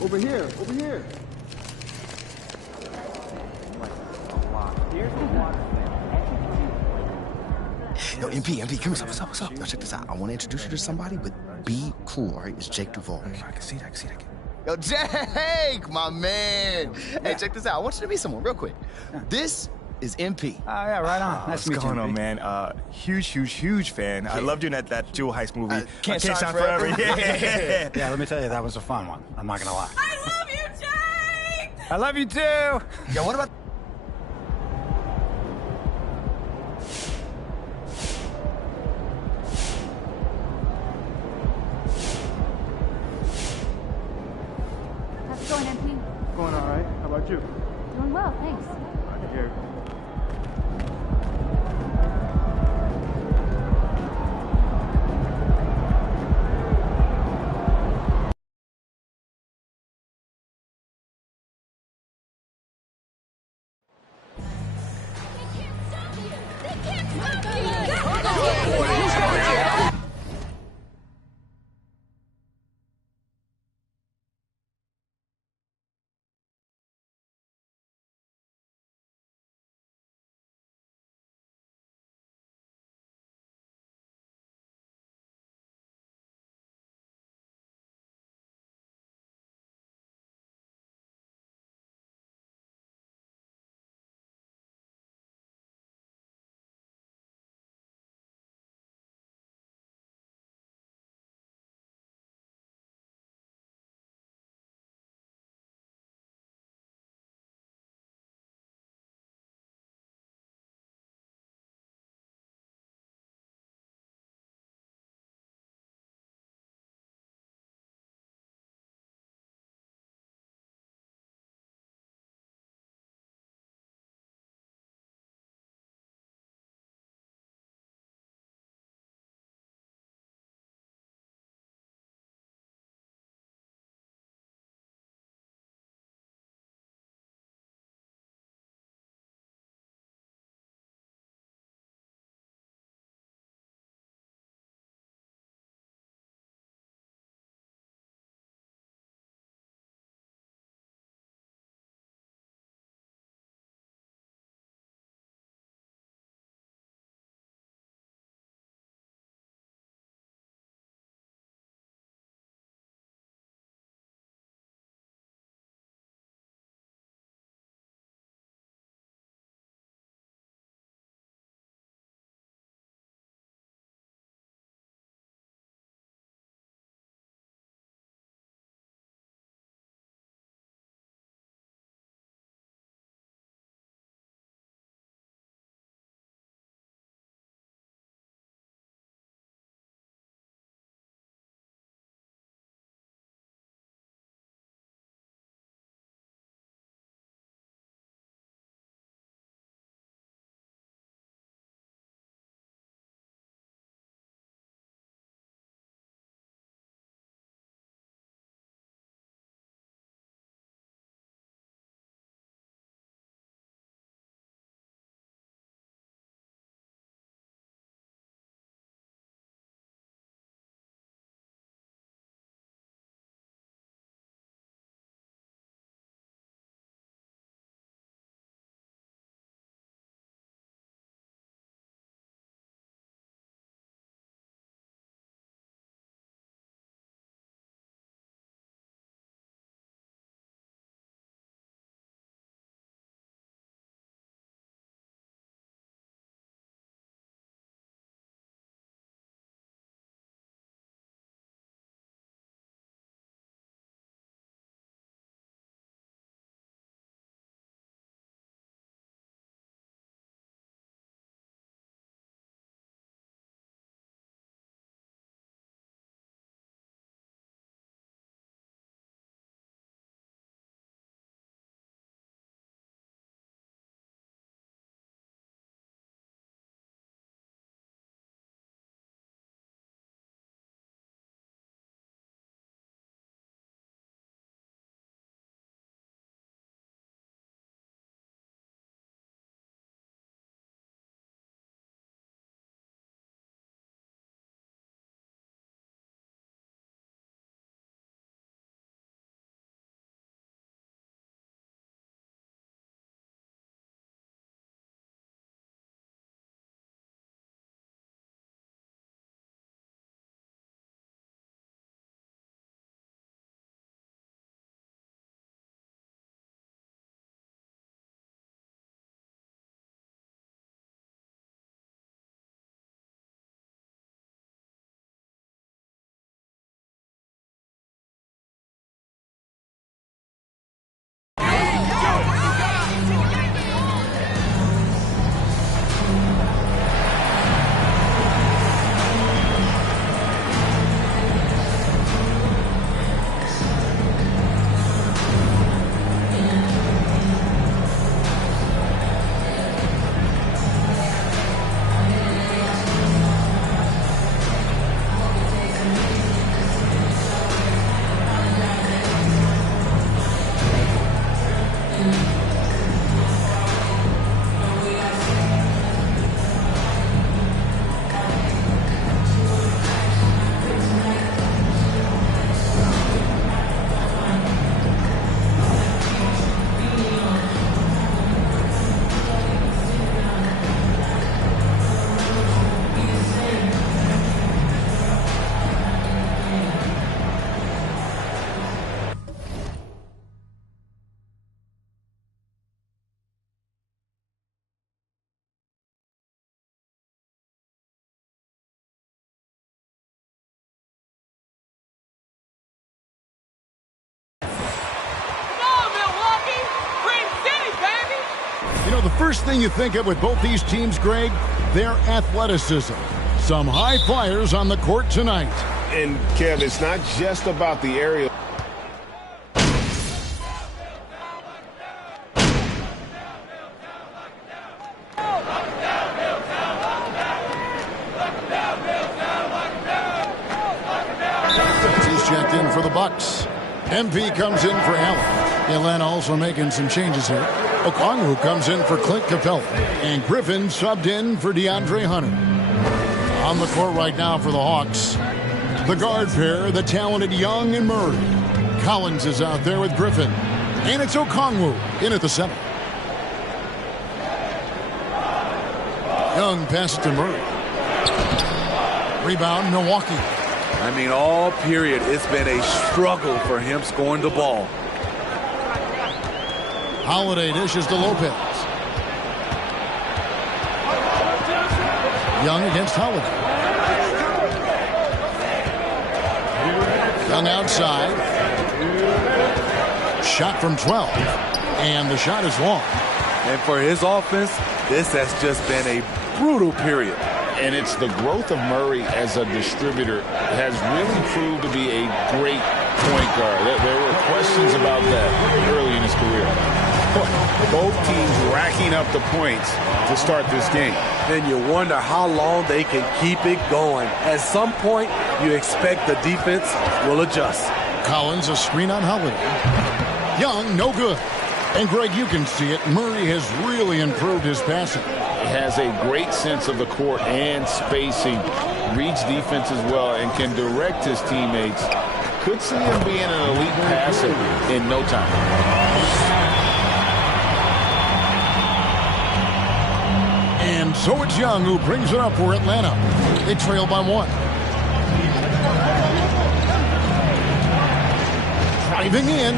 Over here, over here. Yo, MP, come here. What's up? Yo, check this out. I want to introduce you to somebody, but be cool, all right? It's Jake Duval. I can see that. Yo, Jake, my man. Hey, check this out. I want you to meet someone real quick. This is MP. Oh, yeah, right on. Nice What's to meet you. going on, MP. man? Huge fan. I loved you in that Jewel Heist movie. Can't Shine Shine Forever. Forever. Yeah. Yeah, let me tell you, that was a fun one. I'm not gonna lie. I love you, Jake! I love you too. Yo, what about... How's it going, MP? Going all right. How about you? Doing well, thanks. I can hear. know, the first thing you think of with both these teams, Greg, their athleticism. Some high flyers on the court tonight. And, Kev, it's not just about the aerial. He's checked in for the Bucks. MP comes in for Allen. Atlanta also making some changes here. Okongwu comes in for Clint Capella. And Griffin subbed in for DeAndre Hunter. On the court right now for the Hawks, the guard pair, the talented Young and Murray. Collins is out there with Griffin. And it's Okongwu in at the center. Young passes to Murray. Rebound, Milwaukee. I mean, all period, it's been a struggle for him scoring the ball. Holiday dishes to Lopez. Young against Holiday. Young outside. Shot from 12. And the shot is long. And for his offense, this has just been a brutal period. And it's the growth of Murray as a distributor has really proved to be a great point guard. There were questions about that early in his career. Both teams racking up the points to start this game. Then you wonder how long they can keep it going. At some point, you expect the defense will adjust. Collins, a screen on Holiday. Young, no good. And Greg, you can see it. Murray has really improved his passing. Has a great sense of the court and spacing. Reads defense as well and can direct his teammates. Could see him being an elite passer in no time. And so it's Young who brings it up for Atlanta. They trail by 1. Driving in.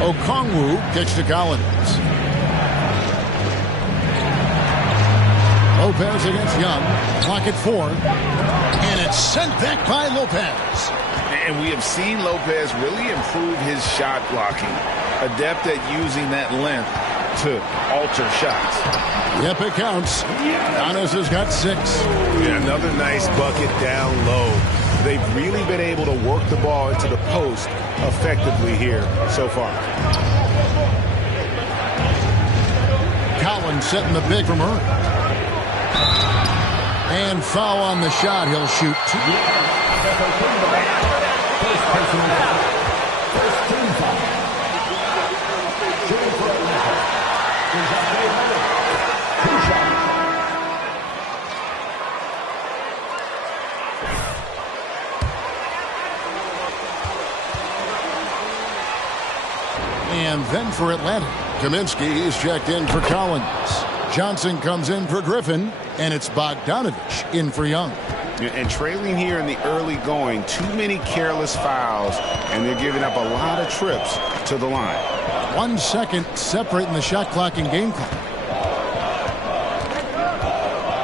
Okongwu kicks to Collins. Lopez against Young. Clock at 4. And it's sent back by Lopez. And we have seen Lopez really improve his shot blocking. Adept at using that length to alter shots. Yep, it counts. Giannis has got 6. Yeah, another nice bucket down low. They've really been able to work the ball into the post effectively here so far. Collins setting the big from her. And foul on the shot. He'll shoot 2. And then for Atlanta, Kaminsky is checked in for Collins. Johnson comes in for Griffin, and it's Bogdanovich in for Young. And trailing here in the early going, too many careless fouls, and they're giving up a lot of trips to the line. 1 second separating the shot clock and game clock.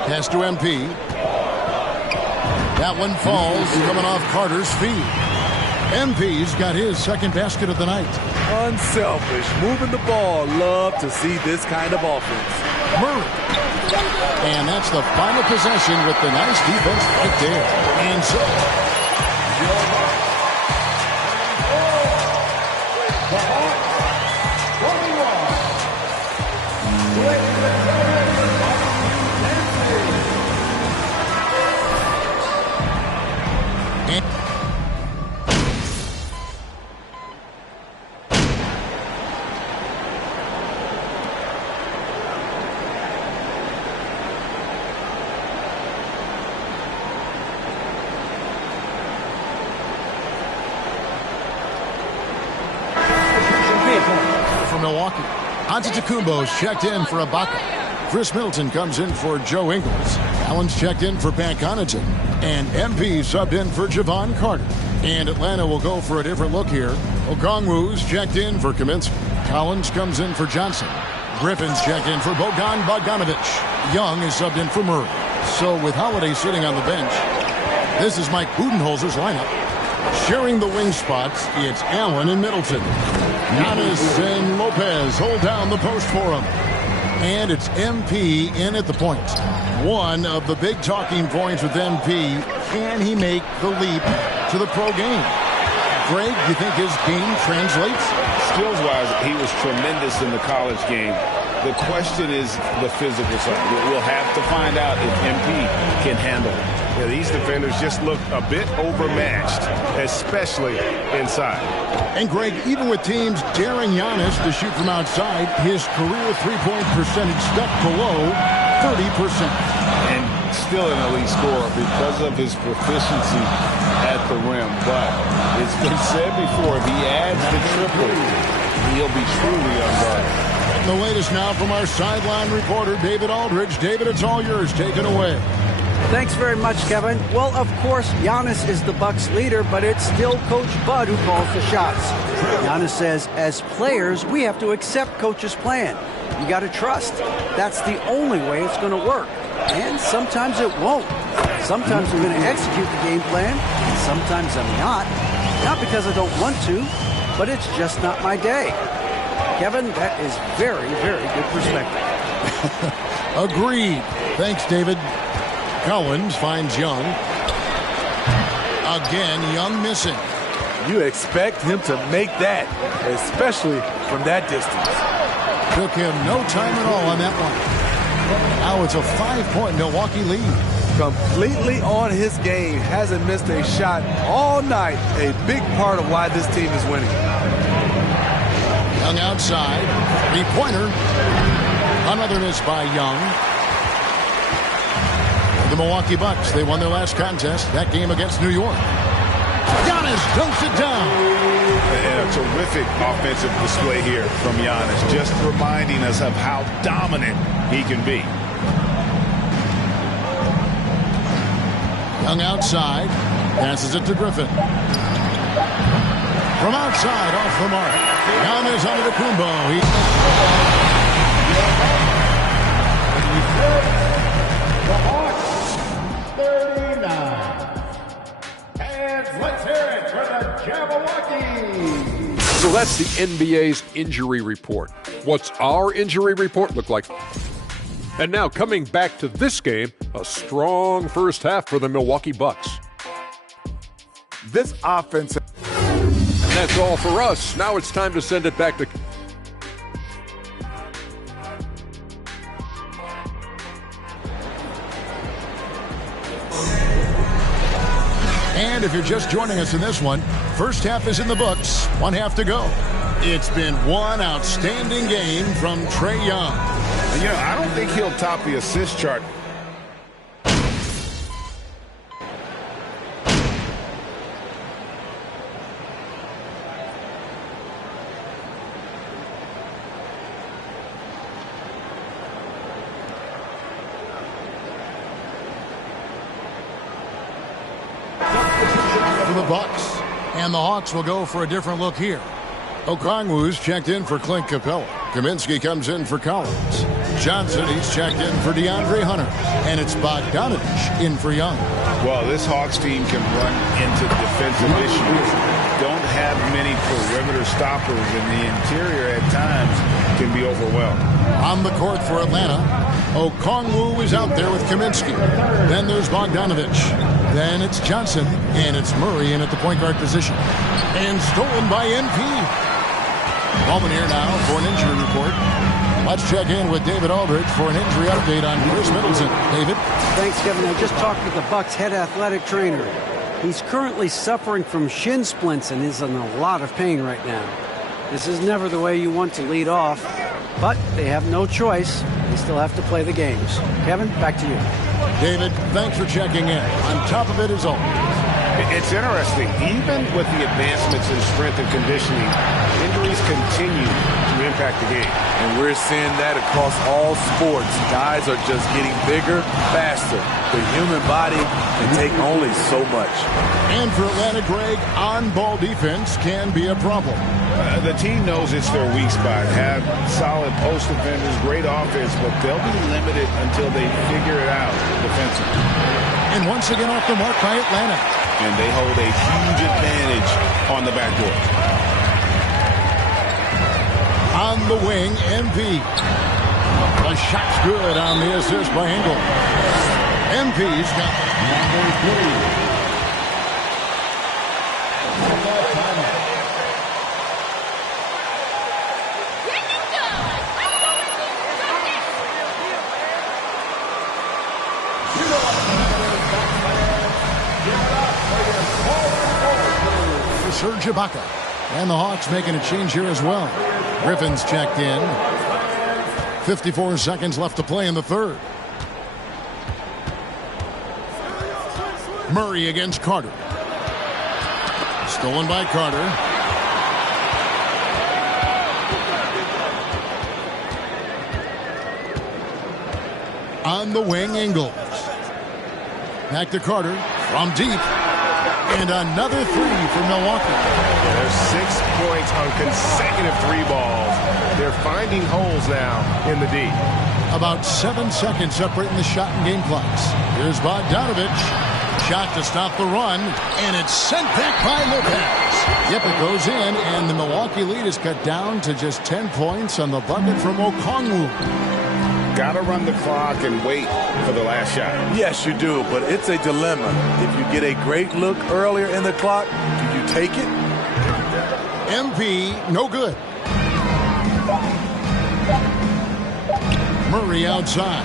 Pass to MP. That one falls, coming off Carter's feet. MP's got his second basket of the night. Unselfish, moving the ball. Love to see this kind of offense. Murray. And that's the final possession with the nice defense right there. And so Milwaukee. Antetokounmpo's checked in for Ibaka. Chris Middleton comes in for Joe Ingles. Allen's checked in for Pat Connaughton. And MP subbed in for Javon Carter. And Atlanta will go for a different look here. Okongwu's checked in for Kaminsky. Collins comes in for Johnson. Griffin's checked in for Bogdan Bogdanovich. Young is subbed in for Murray. So with Holiday sitting on the bench, this is Mike Budenholzer's lineup. Sharing the wing spots, it's Allen and Middleton. Giannis and Lopez hold down the post for him. And it's MP in at the point. One of the big talking points with MP, can he make the leap to the pro game? Greg, do you think his game translates? Skills-wise, he was tremendous in the college game. The question is the physical side. We'll have to find out if MP can handle it. Yeah, these defenders just look a bit overmatched, especially inside. And Greg, even with teams daring Giannis to shoot from outside, his career three-point percentage stuck below 30%. And still an elite scorer because of his proficiency at the rim. But it's been said before, if he adds the triple, he'll be truly unguarded. The latest now from our sideline reporter, David Aldridge. David, it's all yours. Take it away. Thanks very much, Kevin. Well, of course, Giannis is the Bucks leader, but it's still Coach Bud who calls the shots. Giannis says, as players, we have to accept Coach's plan. You got to trust. That's the only way it's going to work. And sometimes it won't. Sometimes I'm going to execute the game plan, and sometimes I'm not. Not because I don't want to, but it's just not my day. Kevin, that is very, very good perspective. Agreed. Thanks, David. Collins finds Young. Again, Young missing. You expect him to make that, especially from that distance. Took him no time at all on that one. Now it's a 5-point Milwaukee lead. Completely on his game. Hasn't missed a shot all night. A big part of why this team is winning. Young outside. Three-pointer. Another miss by Young. The Milwaukee Bucks, they won their last contest, that game against New York. Giannis dunks it down. And a terrific offensive display here from Giannis, just reminding us of how dominant he can be. Young outside, passes it to Griffin. From outside, off the mark. Giannis Antetokounmpo. The Hawks, 39. And let's hear it for the Jabberwockies. So that's the NBA's injury report. What's our injury report look like? And now coming back to this game, a strong first half for the Milwaukee Bucks. This offense. And that's all for us. Now it's time to send it back to... And if you're just joining us in this one, first half is in the books, one half to go. It's been one outstanding game from Trae Young. You know, I don't think he'll top the assist chart. For the Bucks, and the Hawks will go for a different look here. Okongwu's checked in for Clint Capella. Kaminsky comes in for Collins. Johnson, he's checked in for DeAndre Hunter. And it's Bogdanovich in for Young. Well, this Hawks team can run into defensive issues. Don't have many perimeter stoppers, and the interior at times can be overwhelmed. On the court for Atlanta, Okongwu is out there with Kaminsky. Then there's Bogdanovich. Then it's Johnson, and it's Murray in at the point guard position. And stolen by NP. Bowman here now for an injury report. Let's check in with David Aldridge for an injury update on Chris Middleton. David? Thanks, Kevin. I just talked with the Bucks head athletic trainer. He's currently suffering from shin splints and is in a lot of pain right now. This is never the way you want to lead off, but they have no choice. They still have to play the games. Kevin, back to you. David, thanks for checking in. On top of it as always. It's interesting. Even with the advancements in strength and conditioning, injuries continue to impact the game. And we're seeing that across all sports. Guys are just getting bigger, faster. The human body can take only so much. And for Atlanta, Greg, on-ball defense can be a problem. The team knows it's their weak spot. Have solid post defenders, great offense, but they'll be limited until they figure it out defensively. And once again off the mark by Atlanta. And they hold a huge advantage on the backboard. On the wing, MP. The shot's good on the assist by Engel. MP's got number 3. Serge Ibaka. And the Hawks making a change here as well. Griffin's checked in. 54 seconds left to play in the third. Murray against Carter. Stolen by Carter. On the wing, Ingles. Back to Carter from deep. And another 3 for Milwaukee. There's 6 points on consecutive 3 balls. They're finding holes now in the D. About 7 seconds separating the shot and game clocks. Here's Bogdanovic. Shot to stop the run, and it's sent back by Lopez. Yep, it goes in, and the Milwaukee lead is cut down to just 10 points on the bucket from Okongwu. Got to run the clock and wait for the last shot. Yes, you do, but it's a dilemma. If you get a great look earlier in the clock, do you take it? MP, no good. Murray outside.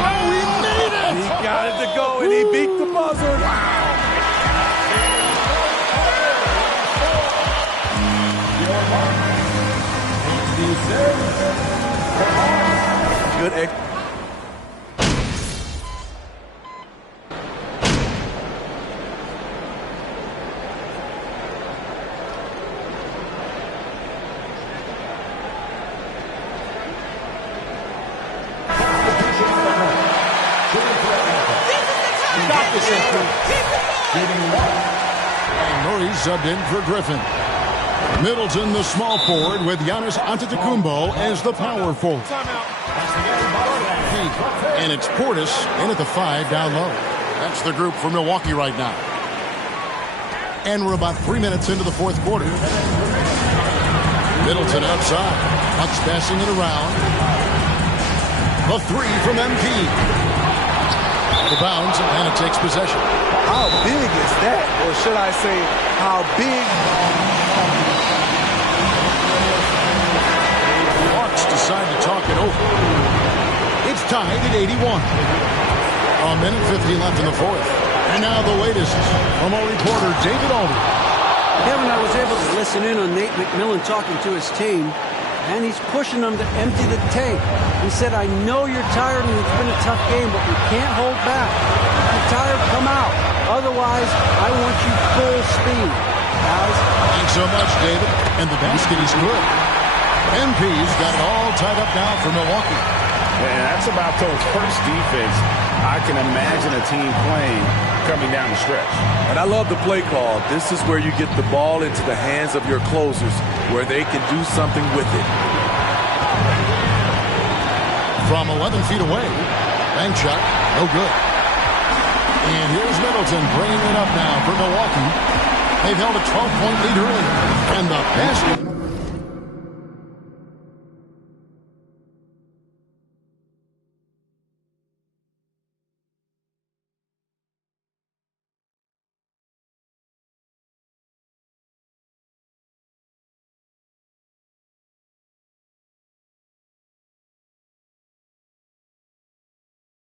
Oh, he made it! He got it to go, and he beat the buzzer. Wow. Good egg. And Murray subbed in for Griffin. Middleton, the small forward, with Giannis Antetokounmpo as the power forward. And it's Portis in at the 5 down low. That's the group for Milwaukee right now. And we're about 3 minutes into the fourth quarter. Middleton outside. Bucks passing it around. The 3 from MP. The bounds, and it takes possession. How big is that? Or should I say, how big? The Hawks decide to talk it over. It's tied at 81. A minute 50 left in the fourth. And now the latest from our reporter, David Aldridge. Kevin, I was able to listen in on Nate McMillan talking to his team, and he's pushing them to empty the tank. He said, I know you're tired and it's been a tough game, but we can't hold back. If you're tired, come out. Otherwise, I want you full speed. Guys. Thanks so much, David. And the basket is good. MP's got it all tied up now for Milwaukee. And that's about the worst defense I can imagine a team playing coming down the stretch. And I love the play call. This is where you get the ball into the hands of your closers, where they can do something with it. From 11 feet away, bank shot, no good. And here's Middleton bringing it up now for Milwaukee. They've held a 12-point lead earlier. And the basket.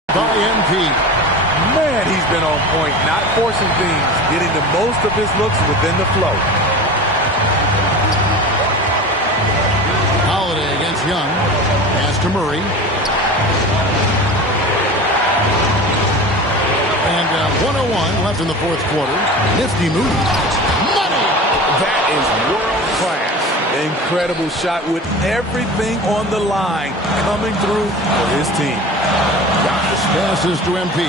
By MP. Man, he's been on point, not forcing things, getting the most of his looks within the flow. Holiday against Young. Pass to Murray. And 101 left in the fourth quarter. Nifty move. Money! That is world class. Incredible shot with everything on the line coming through for his team. Passes to MP.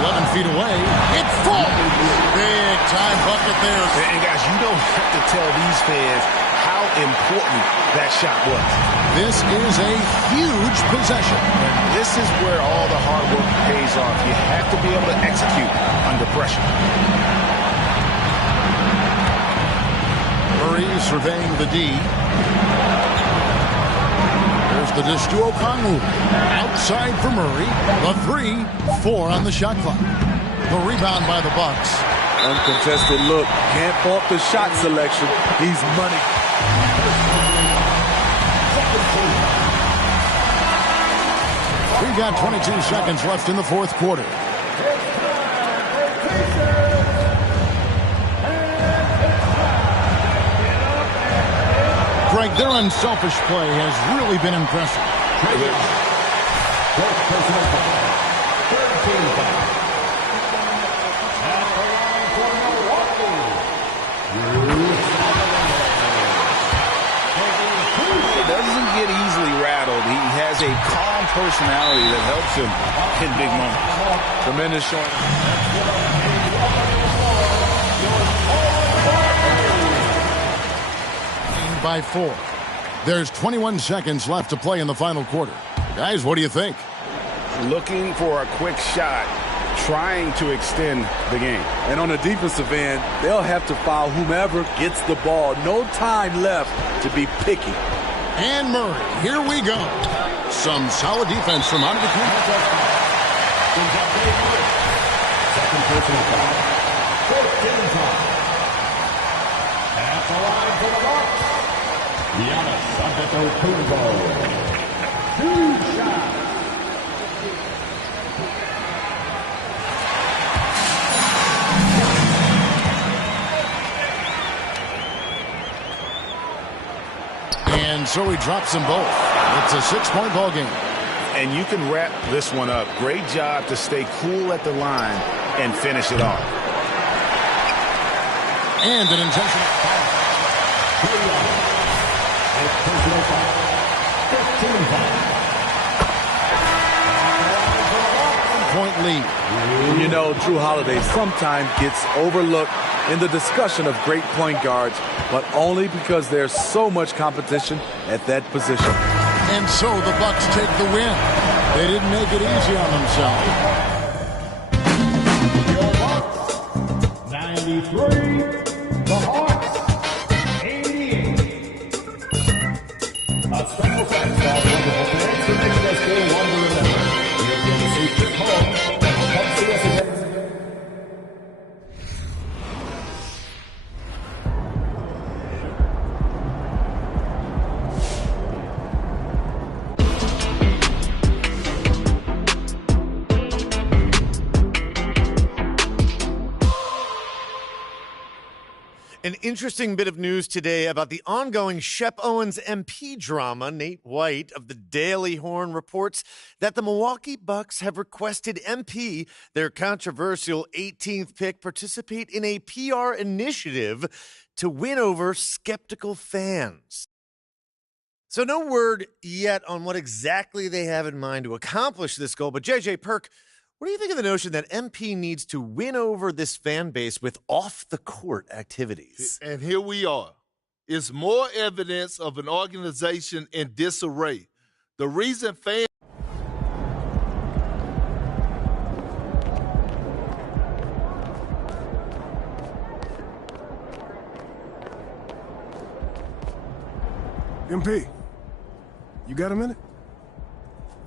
11 feet away. It falls. Big time bucket there. And guys, you don't have to tell these fans how important that shot was. This is a huge possession. And this is where all the hard work pays off. You have to be able to execute under pressure. Murray surveying the D. There's the dish to Okongwu. Outside for Murray. The 3-4 on the shot clock. The rebound by the Bucks. Uncontested look. Can't fault the shot selection. He's money. We've got 22 seconds left in the fourth quarter. Greg, their unselfish play has really been impressive. He doesn't get easily rattled. He has a calm personality that helps him hit big moments. Tremendous showing. By 4. There's 21 seconds left to play in the final quarter. Guys, what do you think? Looking for a quick shot, trying to extend the game. And on the defensive end, they'll have to foul whomever gets the ball. No time left to be picky. And Murray, here we go. Some solid defense from Antetokounmpo. Second personal foul. 15 foul. At the line for the Bucks, Giannis Antetokounmpo. 2 shots. And so he drops them both. It's a 6-point ball game. And you can wrap this one up. Great job to stay cool at the line and finish it off. And an intentional foul. Personal foul. 15 foul. Point lead. You know, Drew Holiday sometimes gets overlooked in the discussion of great point guards, but only because there's so much competition at that position. And so the Bucks take the win. They didn't make it easy on themselves. Your Bucks, 93. The Hawks, 88. A special thanks to our wonderful fans for making us go one to another. You're going to see this home and come see us again. An interesting bit of news today about the ongoing Shep Owens MP drama. Nate White of the Daily Horn reports that the Milwaukee Bucks have requested MP, their controversial 18th pick, participate in a PR initiative to win over skeptical fans. So no word yet on what exactly they have in mind to accomplish this goal, but JJ Perk, what do you think of the notion that MP needs to win over this fan base with off-the-court activities? And here we are. It's more evidence of an organization in disarray. The reason fans... MP, you got a minute?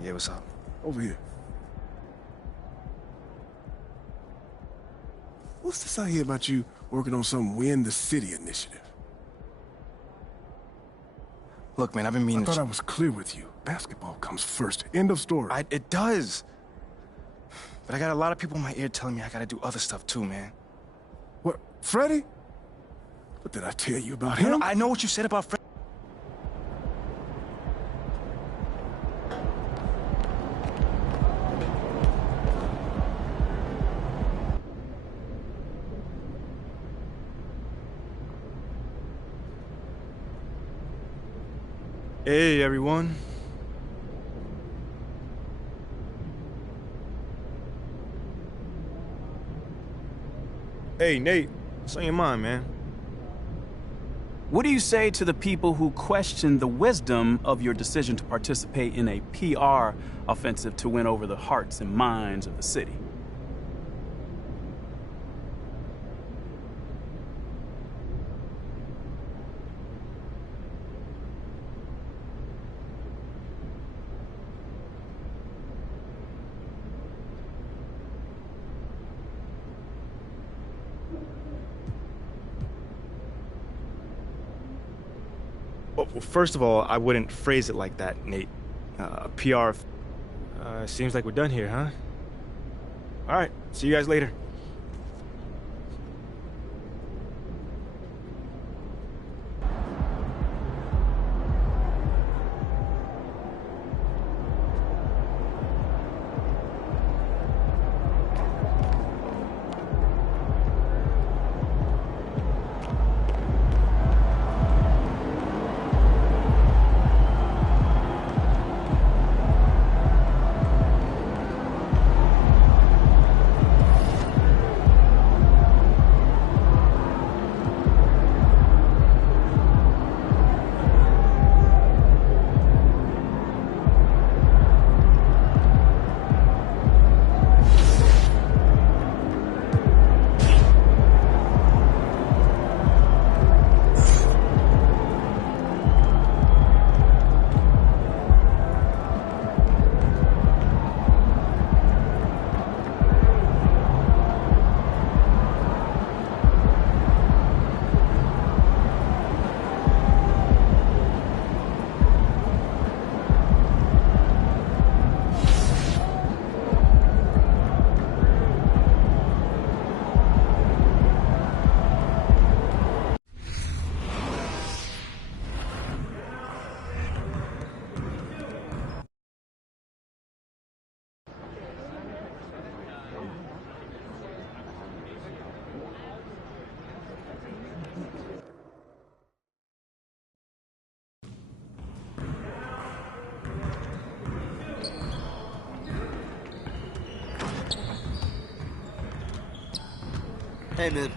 Yeah, what's up? Over here. What's this I hear about you working on some Win the City initiative? Look, man, I've been meaning I thought I was clear with you. Basketball comes first. End of story. It does. But I got a lot of people in my ear telling me I gotta do other stuff too, man. What, Freddie? What did I tell you about him? I know what you said about Freddie. Hey, everyone. Hey, Nate, what's on your mind, man? What do you say to the people who question the wisdom of your decision to participate in a PR offensive to win over the hearts and minds of the city? Well, first of all, I wouldn't phrase it like that, Nate. PR. Seems like we're done here, huh? All right, see you guys later. Hey, man.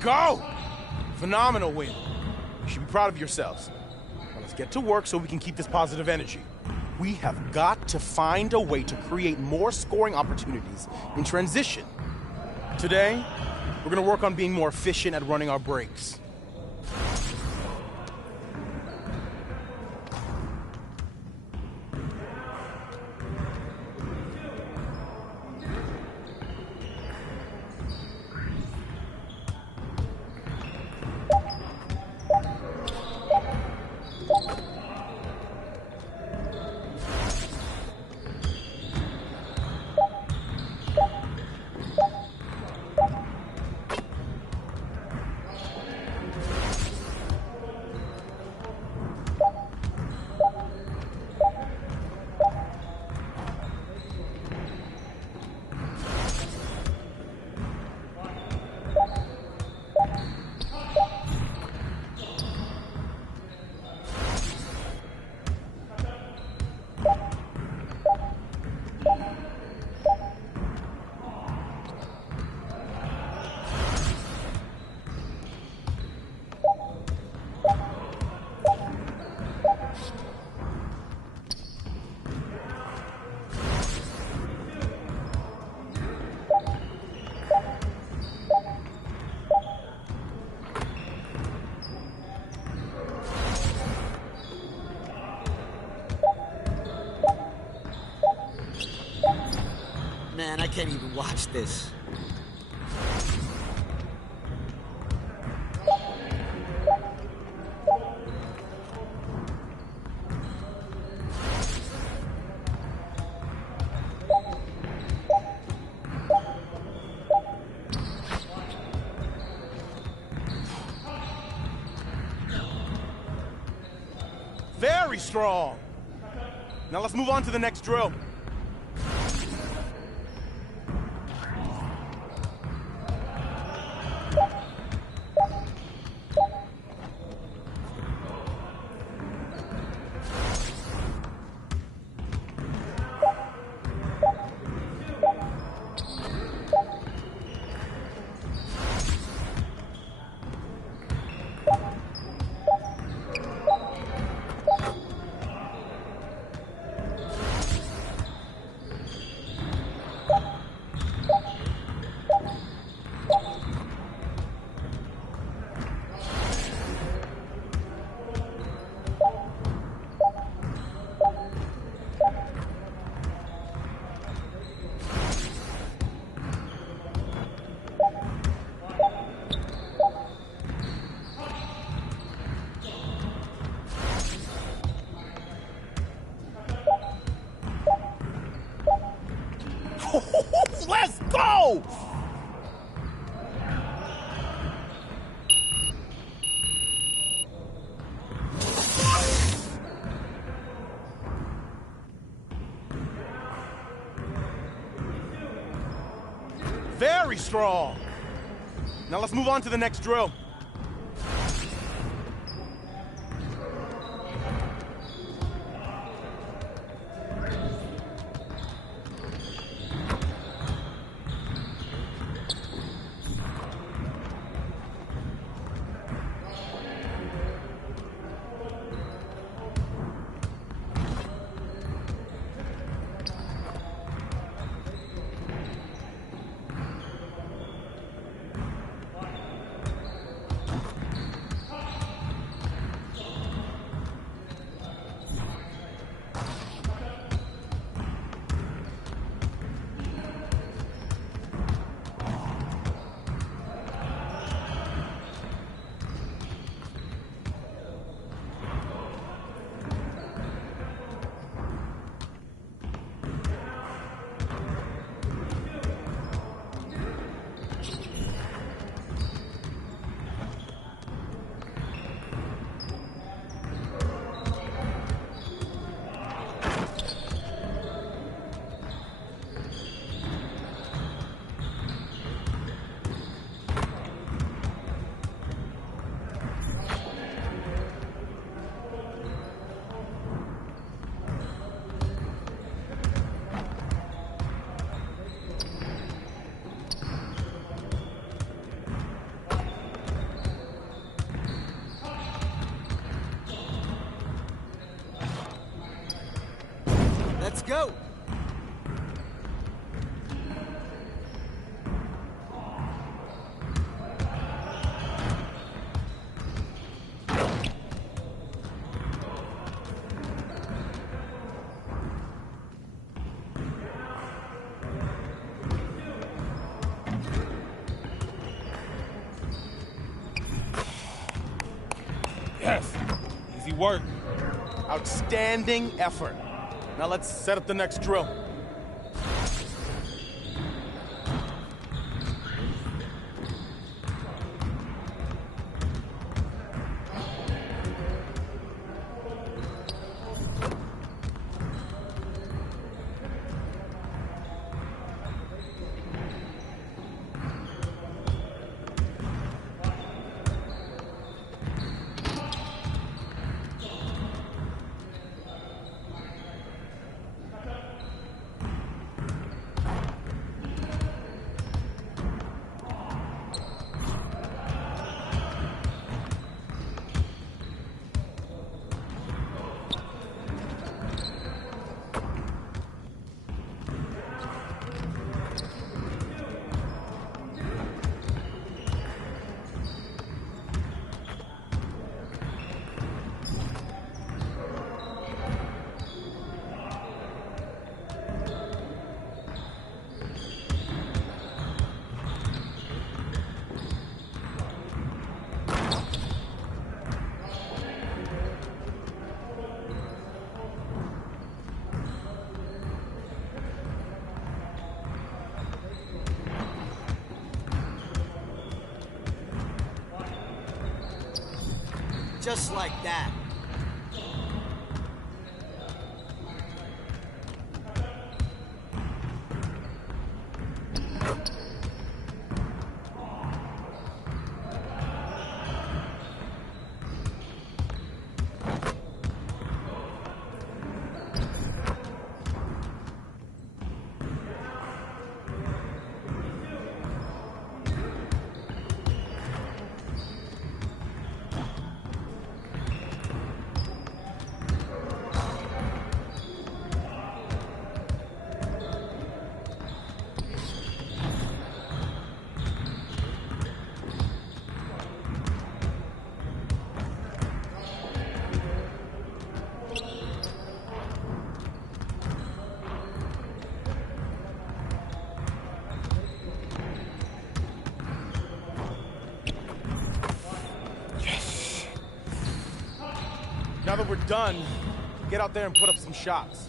go! Phenomenal win. You should be proud of yourselves. Now let's get to work so we can keep this positive energy. We have got to find a way to create more scoring opportunities in transition. Today, we're going to work on being more efficient at running our breaks. Man, I can't even watch this. Very strong. Now let's move on to the next drill. Let's go! Very strong. Now let's move on to the next drill. go. Yes. Easy work. Outstanding effort. Now let's set up the next drill. Just like that. Now that we're done, get out there and put up some shots.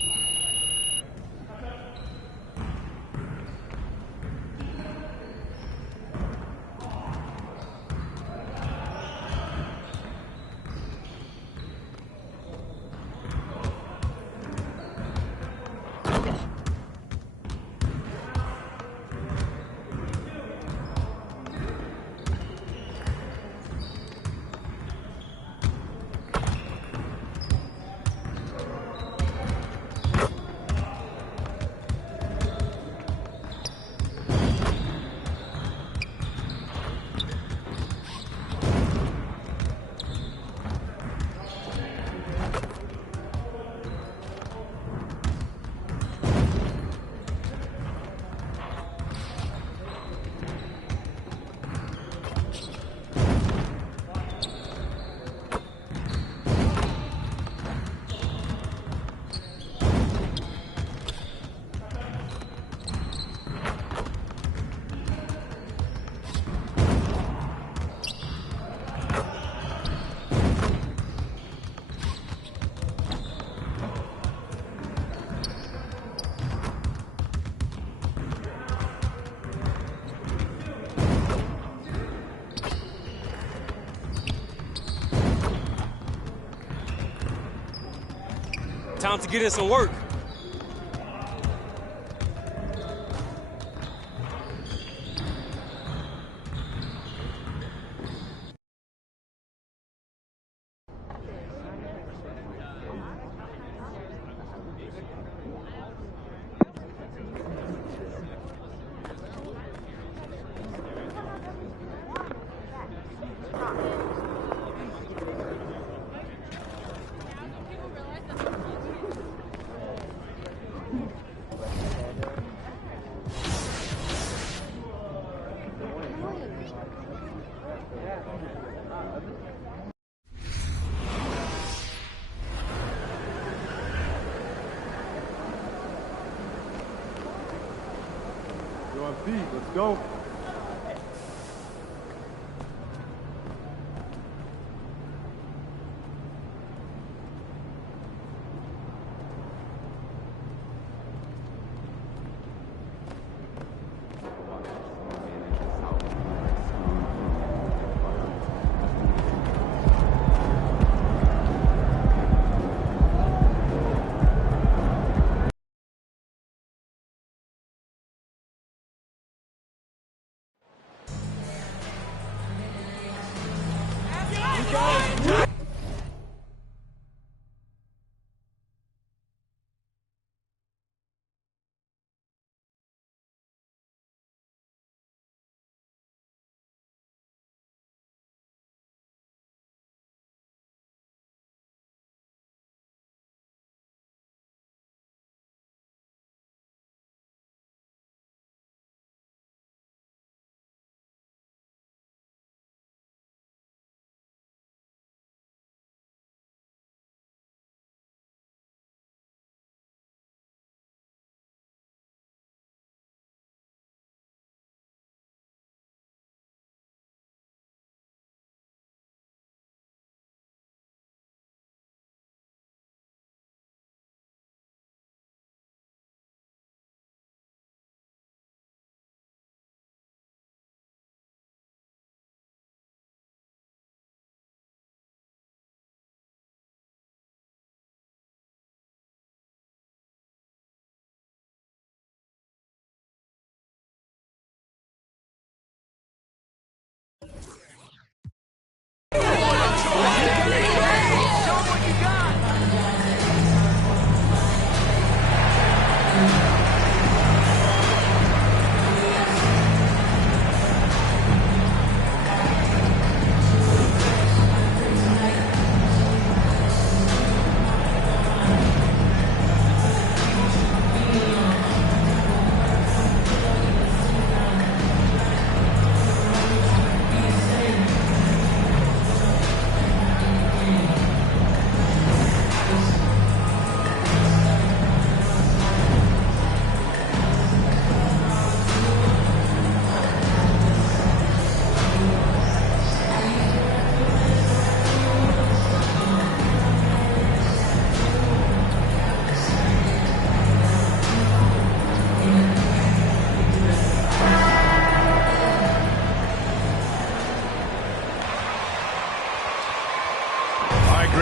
Time to get in some work. On feet, let's go.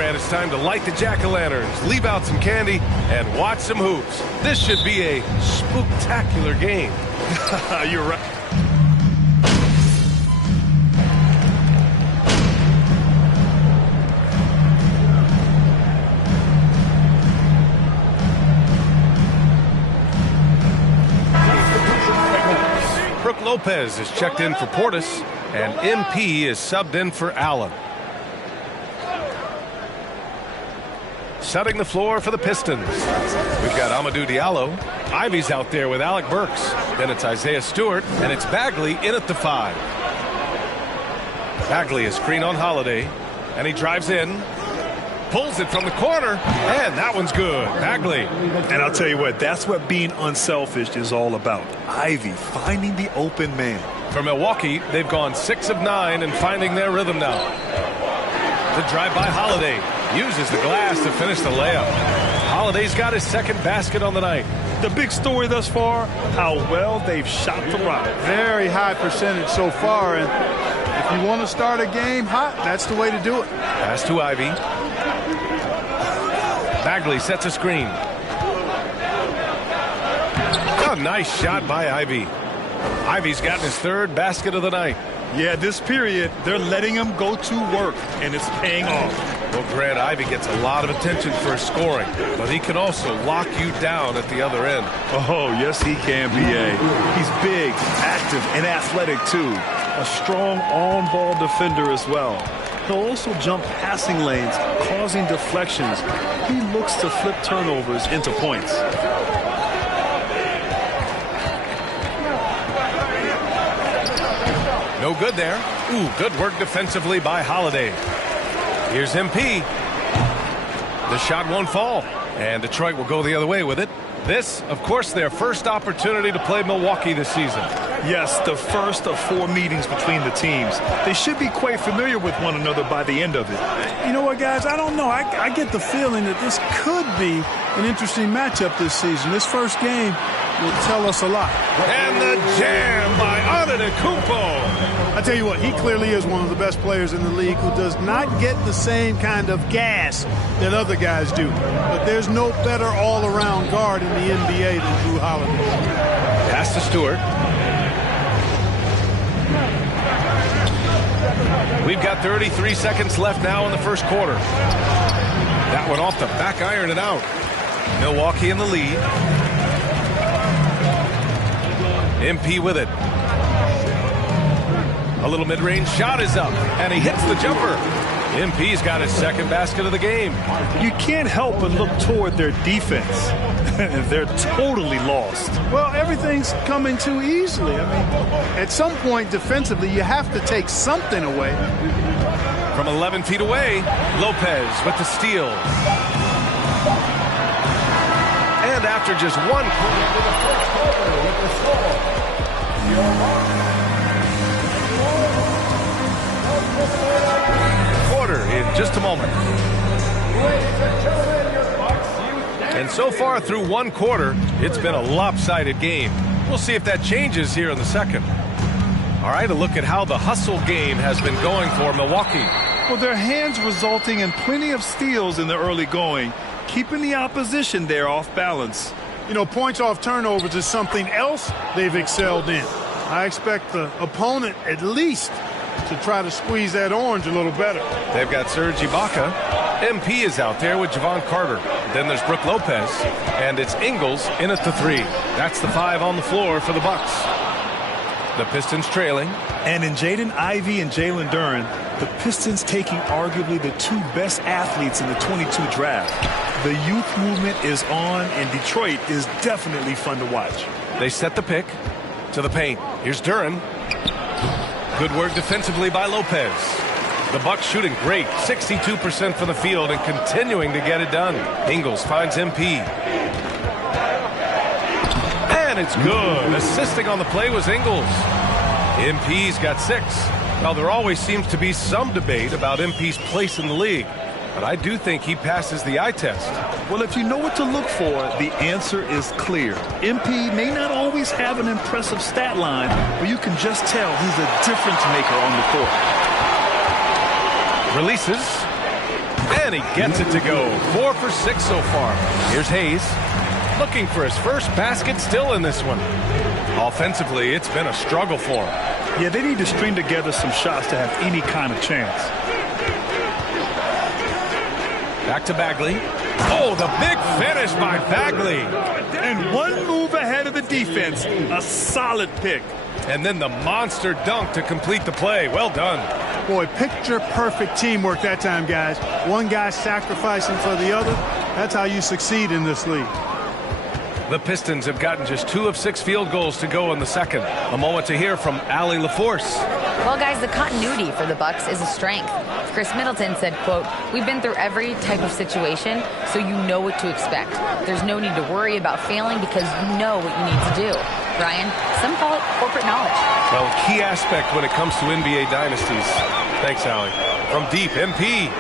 It's time to light the jack-o'-lanterns, leave out some candy, and watch some hoops. This should be a spooktacular game. You're right. Brooke Lopez is checked in for Portis, and MP is subbed in for Allen. Setting the floor for the Pistons. We've got Amadou Diallo. Ivy's out there with Alec Burks. Then it's Isaiah Stewart, and it's Bagley in at the 5. Bagley is screen on Holiday, and he drives in. Pulls it from the corner, and that one's good. Bagley. And I'll tell you what, that's what being unselfish is all about. Ivy finding the open man. For Milwaukee, they've gone 6 of 9 and finding their rhythm now. The drive by Holiday. Uses the glass to finish the layup. Holiday's got his second basket on the night. The big story thus far, how well they've shot the rock. Very high percentage so far, and if you want to start a game hot, that's the way to do it. Pass to Ivy. Bagley sets a screen. A nice shot by Ivy. Ivy's gotten his third basket of the night. Yeah, this period, they're letting him go to work, and it's paying off. Well, Grant, Ivy gets a lot of attention for his scoring, but he can also lock you down at the other end. Oh, yes, he can, B.A. He's big, active, and athletic, too. A strong on-ball defender as well. He'll also jump passing lanes, causing deflections. He looks to flip turnovers into points. No good there. Ooh, good work defensively by Holiday. Here's MP. The shot won't fall. And Detroit will go the other way with it. This, of course, their first opportunity to play Milwaukee this season. Yes, the first of 4 meetings between the teams. They should be quite familiar with one another by the end of it. You know what, guys? I don't know. I get the feeling that this could be an interesting matchup this season. This first game will tell us a lot. And the jam by Antetokounmpo. I tell you what, he clearly is one of the best players in the league who does not get the same kind of gas that other guys do. But there's no better all-around guard in the NBA than Drew Holiday. Pass to Stewart. We've got 33 seconds left now in the first quarter. That one off the back iron and out. Milwaukee in the lead. MP with it. A little mid-range shot is up, and he hits the jumper. MP's got his second basket of the game. You can't help but look toward their defense. They're totally lost. Well, everything's coming too easily. I mean, at some point defensively, you have to take something away. From 11 feet away, Lopez with the steal. And after just one quarter in just a moment. And so far through one quarter, it's been a lopsided game. We'll see if that changes here in the second. All right, a look at how the hustle game has been going for Milwaukee. Well, their hands resulting in plenty of steals in the early going, keeping the opposition there off balance. You know, points off turnovers is something else they've excelled in. I expect the opponent at least to try to squeeze that orange a little better. They've got Serge Ibaka. MP is out there with Javon Carter. Then there's Brook Lopez, and it's Ingles in at the 3. That's the 5 on the floor for the Bucks. The Pistons trailing. And in Jaden Ivey and Jalen Duren, the Pistons taking arguably the 2 best athletes in the 22 draft. The youth movement is on, and Detroit is definitely fun to watch. They set the pick to the paint. Here's Duren. Good work defensively by Lopez. The Bucks shooting great, 62% from the field and continuing to get it done. Ingles finds MP. And it's good. Assisting on the play was Ingles. MP's got 6. Now, there always seems to be some debate about MP's place in the league, but I do think he passes the eye test. Well, if you know what to look for, the answer is clear. MP may not always have an impressive stat line, but you can just tell he's a difference maker on the court. Releases, and he gets it to go. 4 for 6 so far. Here's Hayes, looking for his first basket, still in this one. Offensively, it's been a struggle for him. Yeah, they need to string together some shots to have any kind of chance. Back to Bagley. Oh, the big finish by Bagley. And one move ahead of the defense. A solid pick. And then the monster dunk to complete the play. Well done. Boy, picture-perfect teamwork that time, guys. One guy sacrificing for the other. That's how you succeed in this league. The Pistons have gotten just 2 of 6 field goals to go in the second. A moment to hear from Allie LaForce. Well, guys, the continuity for the Bucks is a strength. Chris Middleton said, quote, "We've been through every type of situation, so you know what to expect. There's no need to worry about failing because you know what you need to do." Brian, some call it corporate knowledge. Well, key aspect when it comes to NBA dynasties. Thanks, Allie. From deep, MP.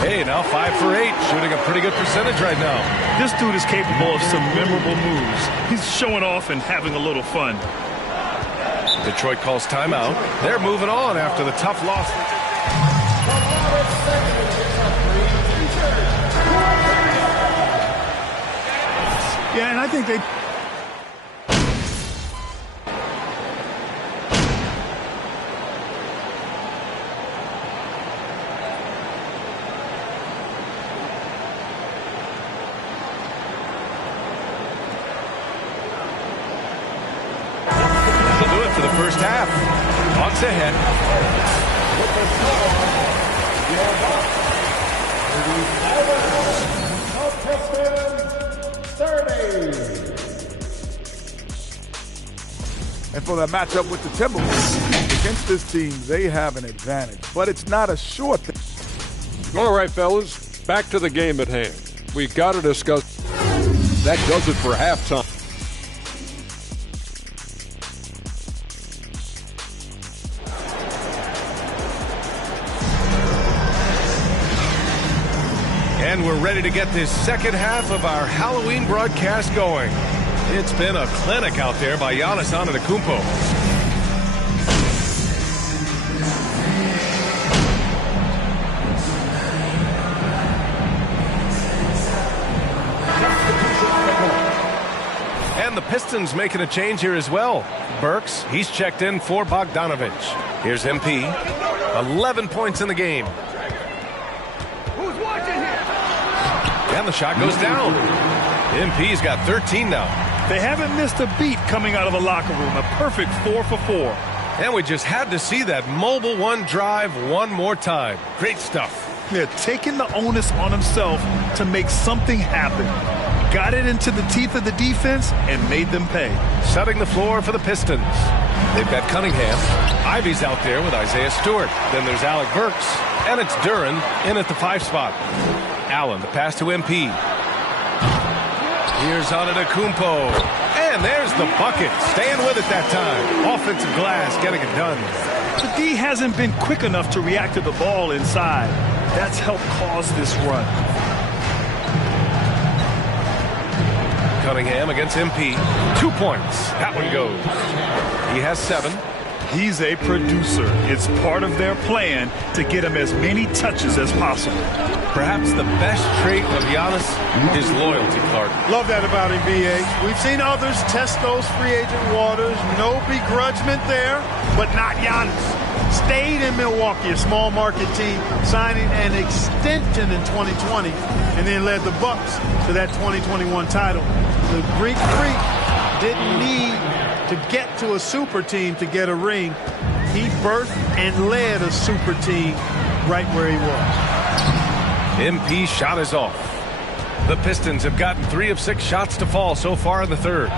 Hey, now 5 for 8, shooting a pretty good percentage right now. This dude is capable of some memorable moves. He's showing off and having a little fun. Detroit calls timeout. They're moving on after the tough loss. Yeah, and I think they... For the first half. Bucks ahead. And for the matchup with the Timberwolves, against this team, they have an advantage, but it's not a sure thing. All right, fellas, back to the game at hand. We got to discuss. That does it for halftime. And we're ready to get this second half of our Halloween broadcast going. It's been a clinic out there by Giannis Antetokounmpo. And the Pistons making a change here as well. Burks, he's checked in for Bogdanovic. Here's MP. 11 points in the game. And the shot goes down. MP's got 13 now. They haven't missed a beat coming out of the locker room. A perfect 4 for 4. And we just had to see that mobile one drive one more time. Great stuff. They're taking the onus on himself to make something happen. Got it into the teeth of the defense and made them pay. Setting the floor for the Pistons. They've got Cunningham. Ivy's out there with Isaiah Stewart. Then there's Alec Burks. And it's Duren in at the 5 spot. Allen, the pass to MP. Here's Antetokounmpo. And there's the bucket. Staying with it that time. Offensive glass, getting it done. The D hasn't been quick enough to react to the ball inside. That's helped cause this run. Cunningham against MP. 2 points. That one goes. He has 7. He's a producer. It's part of their plan to get him as many touches as possible. Perhaps the best trait of Giannis is loyalty, Clark. Love that about him, B.A. We've seen others test those free agent waters. No begrudgment there, but not Giannis. Stayed in Milwaukee, a small market team, signing an extension in 2020, and then led the Bucks to that 2021 title. The Greek Freak didn't need to get to a super team to get a ring. He birthed and led a super team right where he was. MP shot is off. The Pistons have gotten 3 of 6 shots to fall so far in the third.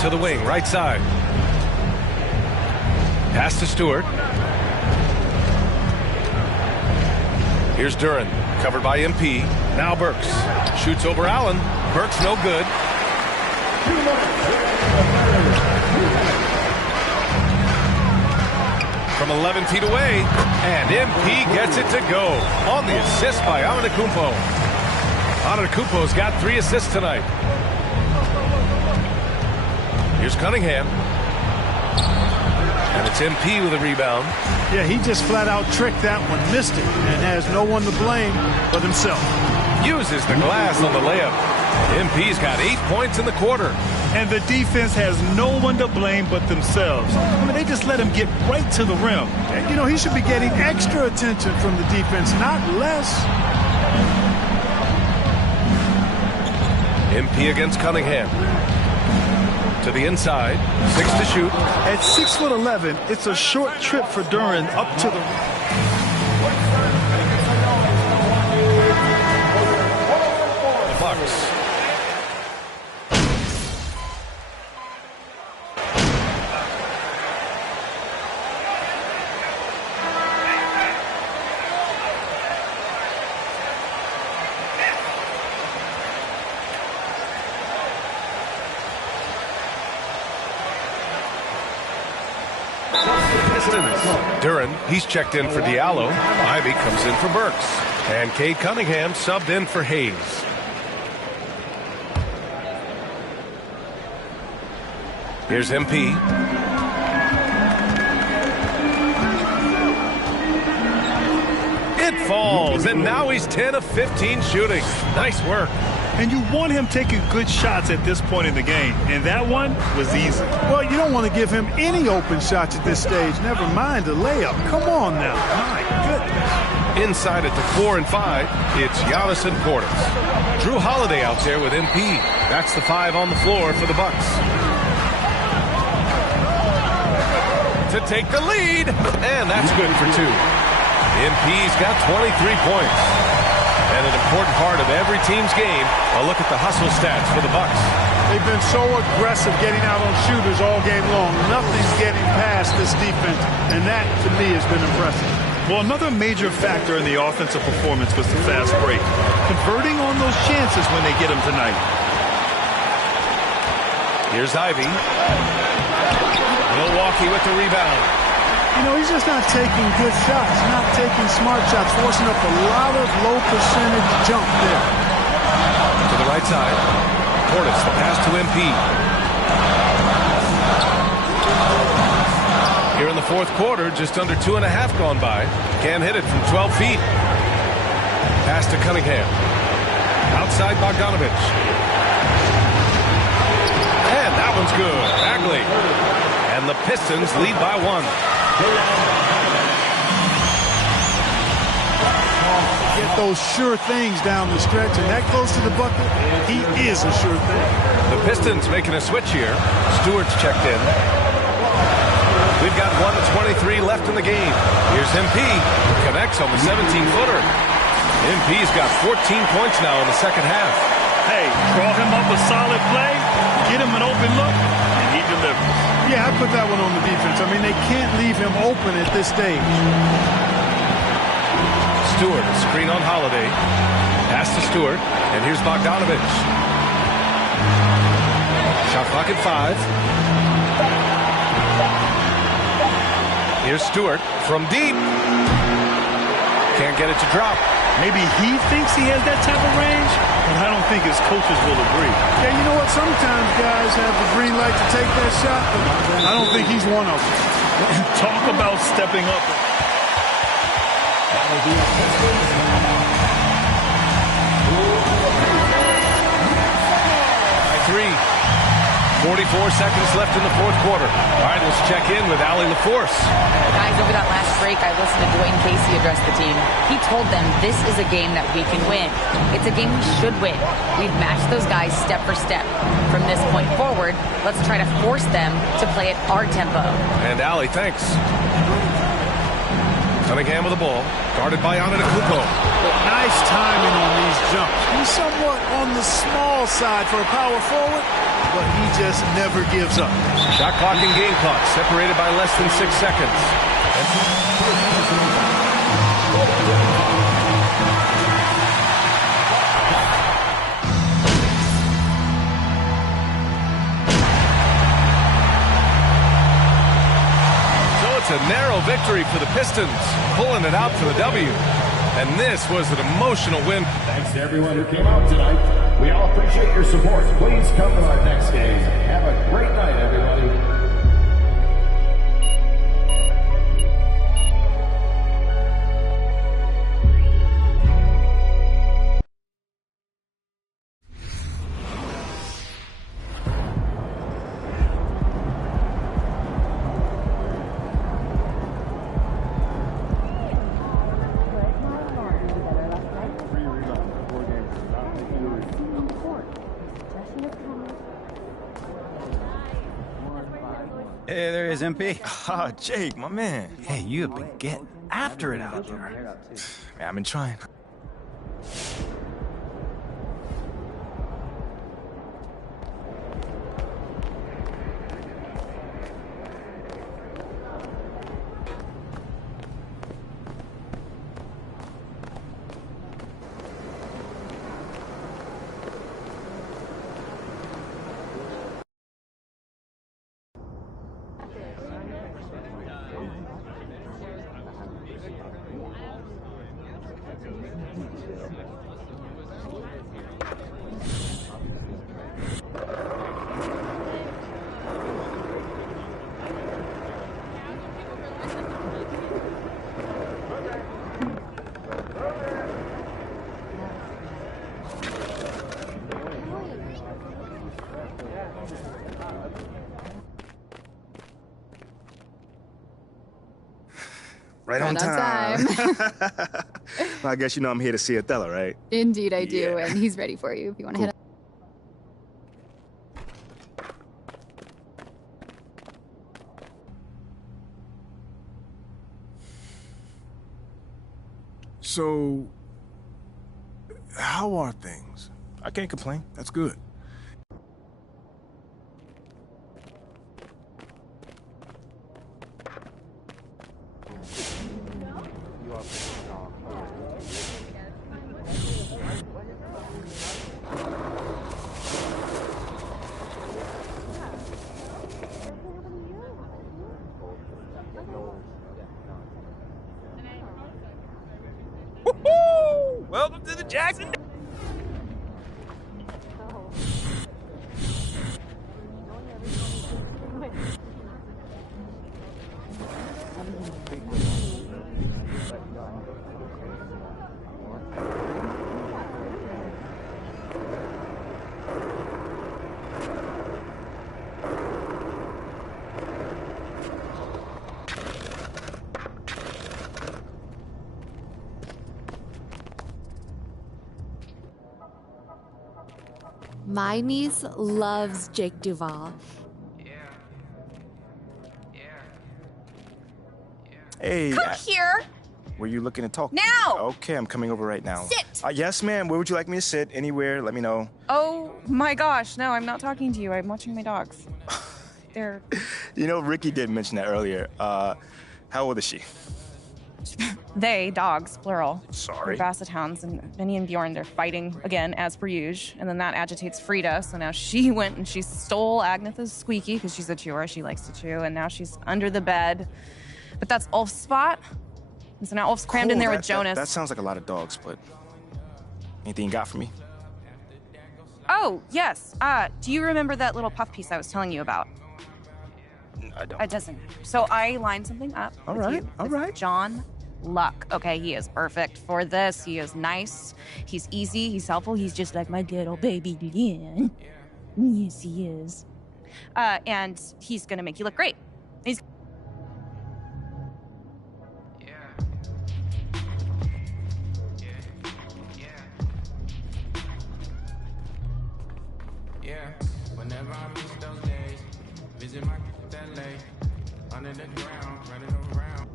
To the wing, right side. Pass to Stewart. Here's Duren, covered by MP. Now Burks. Shoots over Allen. Burks no good. From 11 feet away, and MP gets it to go on the assist by Antetokounmpo. Antetokounmpo's got 3 assists tonight. Here's Cunningham. And it's MP with a rebound. Yeah, he just flat out tricked that one, missed it, and has no one to blame but himself. Uses the glass on the layup. MP's got 8 points in the quarter. And the defense has no one to blame but themselves. I mean, they just let him get right to the rim. And, you know, he should be getting extra attention from the defense, not less. MP against Cunningham. To the inside. 6 to shoot. At 6'11", it's a short trip for Duren up to the Bucks. Duren, he's checked in for Diallo. Ivy comes in for Burks. And Cade Cunningham subbed in for Hayes. Here's MP. It falls, and now he's 10 of 15 shooting. Nice work. And you want him taking good shots at this point in the game. And that one was easy. Well, you don't want to give him any open shots at this stage. Never mind a layup. Come on now. My goodness. Inside at the 4 and 5, it's Giannis and Portis. Drew Holiday out there with MP. That's the 5 on the floor for the Bucks. To take the lead, and that's good for 2. MP's got 23 points. And an important part of every team's game, a look at the hustle stats for the Bucks. They've been so aggressive getting out on shooters all game long. Nothing's getting past this defense, and that, to me, has been impressive. Well, another major factor in the offensive performance was the fast break. Converting on those chances when they get them tonight. Here's Ivy. Milwaukee with the rebound. You know, he's just not taking good shots, not taking smart shots, forcing up a lot of low percentage jump there. To the right side. Portis, the pass to MP. Here in the fourth quarter, just under 2.5 gone by. Can't hit it from 12 feet. Pass to Cunningham. Outside Bogdanovich. And that one's good. Bagley. And the Pistons lead by 1. Get those sure things down the stretch, and that close to the bucket, he is a sure thing. The Pistons making a switch here. Stewart's checked in. We've got 1:23 left in the game. Here's MP. Connects on the 17-footer. MP's got 14 points now in the second half. Hey, draw him up a solid play, get him an open look, and he delivers. Yeah, I put that one on the defense. I mean, they can't leave him open at this stage. Stewart, screen on Holiday. Pass to Stewart, and here's Bogdanovich. Shot clock at 5. Here's Stewart from deep. Can't get it to drop. Maybe he thinks he has that type of range, but I don't think his coaches will agree. Yeah, you know what? Sometimes guys have the green light to take that shot, but I don't think he's one of them. Talk about stepping up. 44 seconds left in the fourth quarter. All right, let's check in with Allie LaForce. Guys, over that last break, I listened to Dwayne Casey address the team. He told them this is a game that we can win. It's a game we should win. We've matched those guys step for step. From this point forward, let's try to force them to play at our tempo. And Allie, thanks. Cunningham with the ball, guarded by Antetokounmpo. Nice timing on these jumps. He's somewhat on the small side for a power forward, but he just never gives up. Shot clock and game clock separated by less than 6 seconds. So it's a narrow victory for the Pistons, pulling it out for the W. And this was an emotional win. Thanks to everyone who came out tonight. We all appreciate your support. Please come to our next game. Have a great night, everybody. Hey, there is MP. Ah, Jake, my man. Hey, you have been getting after it out there. Man, I've been trying. Right on time. Well, I guess you know I'm here to see Othello, right? Indeed I do, and he's ready for you if you want to head up. So, how are things? I can't complain. That's good. Welcome to the Jackson. My niece loves Jake Duvall. Hey. Come here. Were you looking to talk? Now! Okay, I'm coming over right now. Sit! Yes, ma'am. Where would you like me to sit? Anywhere. Let me know. Oh my gosh, no, I'm not talking to you. I'm watching my dogs. They're... You know, Ricky did mention that earlier. How old is she? They, dogs, plural. Sorry. They're Basset Hounds, and Benny and Bjorn, they're fighting again, as per usual. And then that agitates Frida, so now she went and she stole Agnetha's Squeaky, because she's a chewer, she likes to chew, and now she's under the bed. But that's Ulf's spot. And so now Ulf's crammed in there with Jonas. That sounds like a lot of dogs, but anything you got for me? Oh, yes. Do you remember that little puff piece I was telling you about? I don't. It doesn't. So I lined something up. All with right, you all with right. John Luck. Okay, he is perfect for this. He is nice. He's easy. He's helpful. He's just like my good old baby Lynn. Yes, he is. And he's gonna make you look great. He's. Yeah, whenever I miss those days, visit my that lake, under the ground, running around.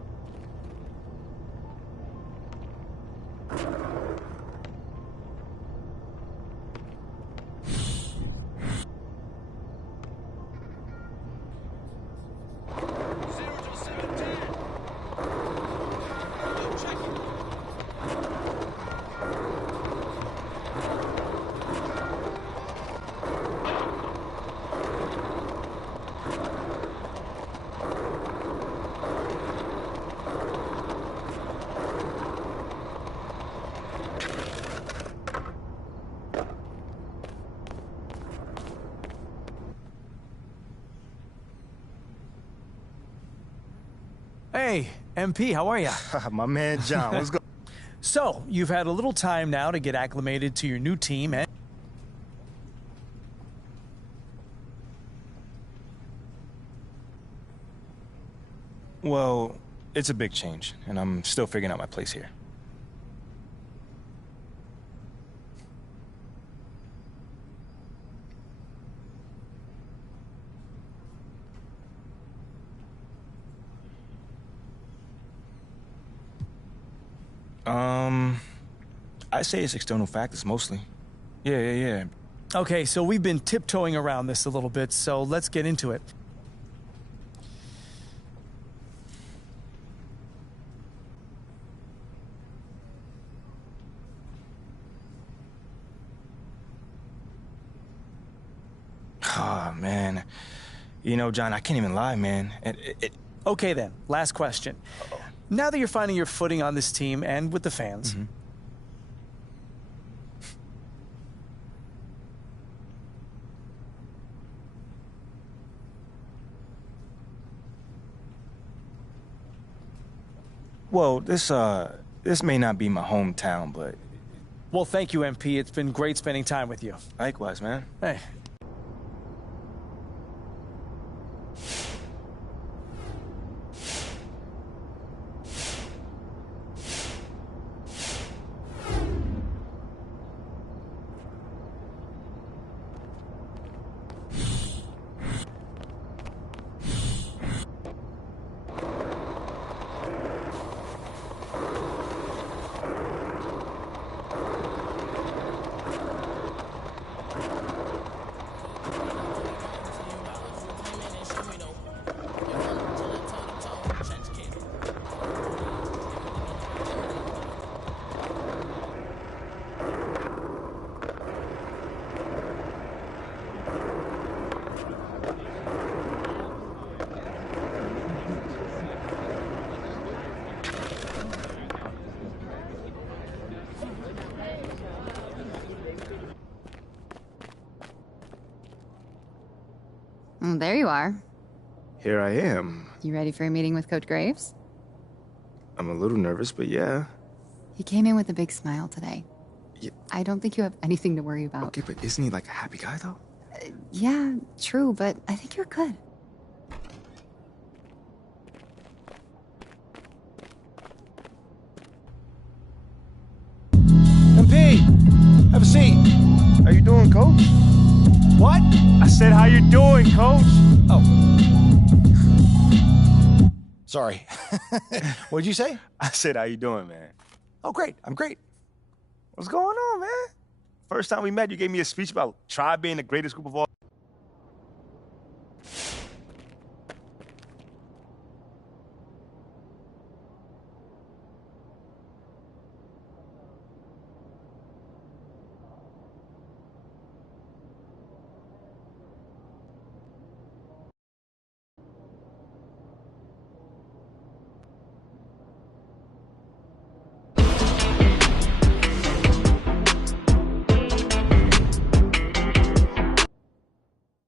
Hey, MP, how are you? My man John, what's going on? So, you've had a little time now to get acclimated to your new team, and... Well, it's a big change, and I'm still figuring out my place here. I say it's external factors mostly. Yeah. Okay, so we've been tiptoeing around this a little bit, so let's get into it. Oh, man. You know, John, I can't even lie, man. Okay, then. Last question. Uh-oh. Now that you're finding your footing on this team and with the fans... Well, this may not be my hometown, but... Well, thank you, MP. It's been great spending time with you. Likewise, man. Hey. Oh, there you are. Here I am. You ready for a meeting with Coach Graves? I'm a little nervous, but yeah. He came in with a big smile today. Yeah. I don't think you have anything to worry about. Okay, but isn't he like a happy guy, though? Yeah, true, but I think you're good. MP, have a seat. How you doing, Coach? What? I said, how you doing, Coach? Oh. Sorry. What'd you say? I said, how you doing, man? Oh, great. I'm great. What's going on, man? First time we met, you gave me a speech about Tribe being the greatest group of all.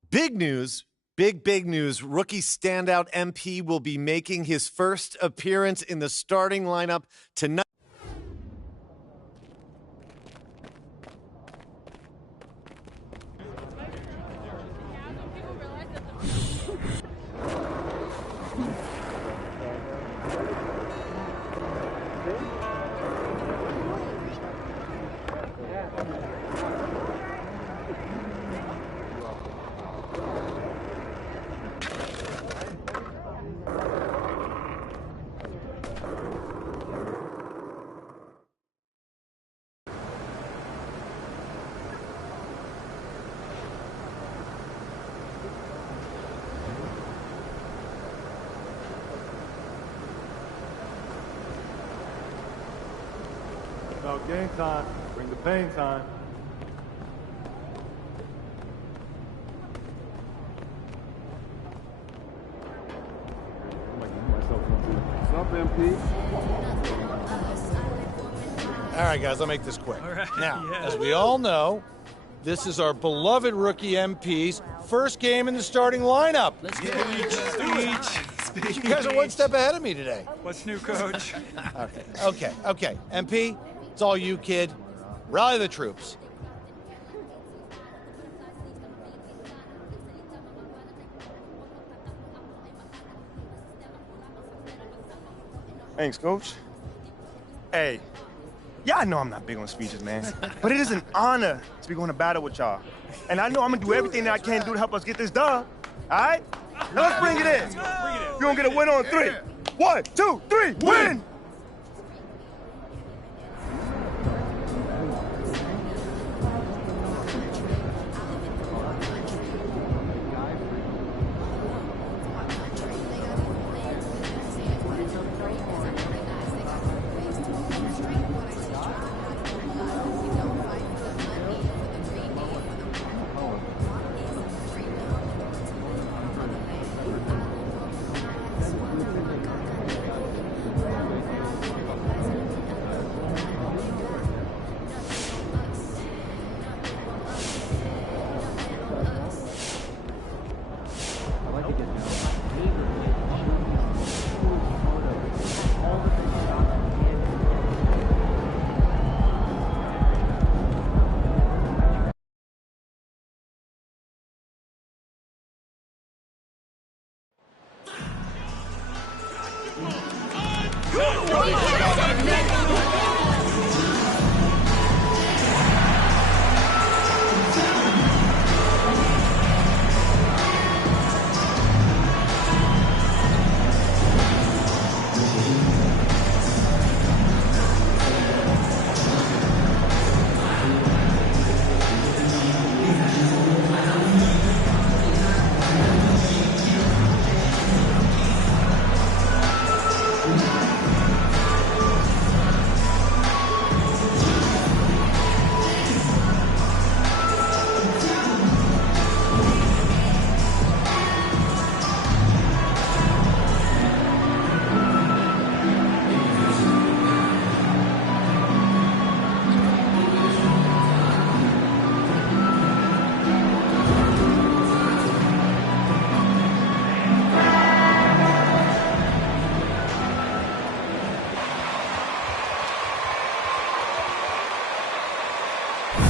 Big news, big news. Rookie standout MP will be making his first appearance in the starting lineup tonight. About game time. Bring the pain time. What's up, MP? All right, guys, I'll make this quick. Now, as we all know, this is our beloved rookie MP's first game in the starting lineup. Let's get speech. You guys are one step ahead of me today. What's new, Coach? Okay. MP, it's all you, kid. Rally the troops. Thanks, Coach. Hey, y'all know I'm not big on speeches, man. But it is an honor to be going to battle with y'all. And I know I'm going to do everything that I can do to help us get this done. All right? Now let's bring it in. You're going to get a win on 3. 1, 2, 3, win!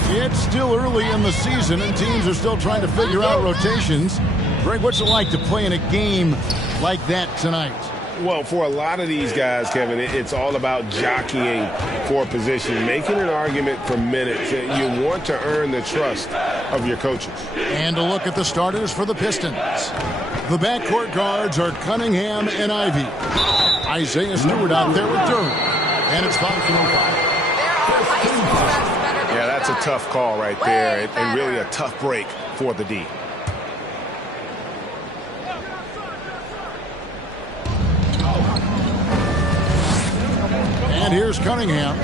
It's still early in the season, and teams are still trying to figure out rotations. Greg, what's it like to play in a game like that tonight? Well, for a lot of these guys, Kevin, it's all about jockeying for position, making an argument for minutes. You want to earn the trust of your coaches. And a look at the starters for the Pistons. The backcourt guards are Cunningham and Ivy. Isaiah Stewart out there with Durham. And it's 5-5. Yeah, that's a tough call right there, and really a tough break for the D. And here's Cunningham.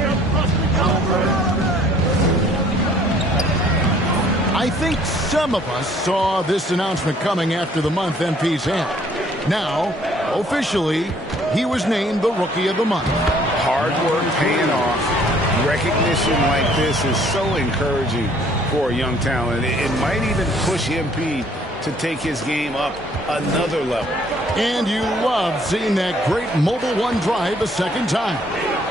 I think some of us saw this announcement coming after the month MP's had. Now, officially, he was named the Rookie of the Month. Hard work paying off. Recognition like this is so encouraging for a young talent. It might even push MP to take his game up another level. And you love seeing that great mobile one drive a second time.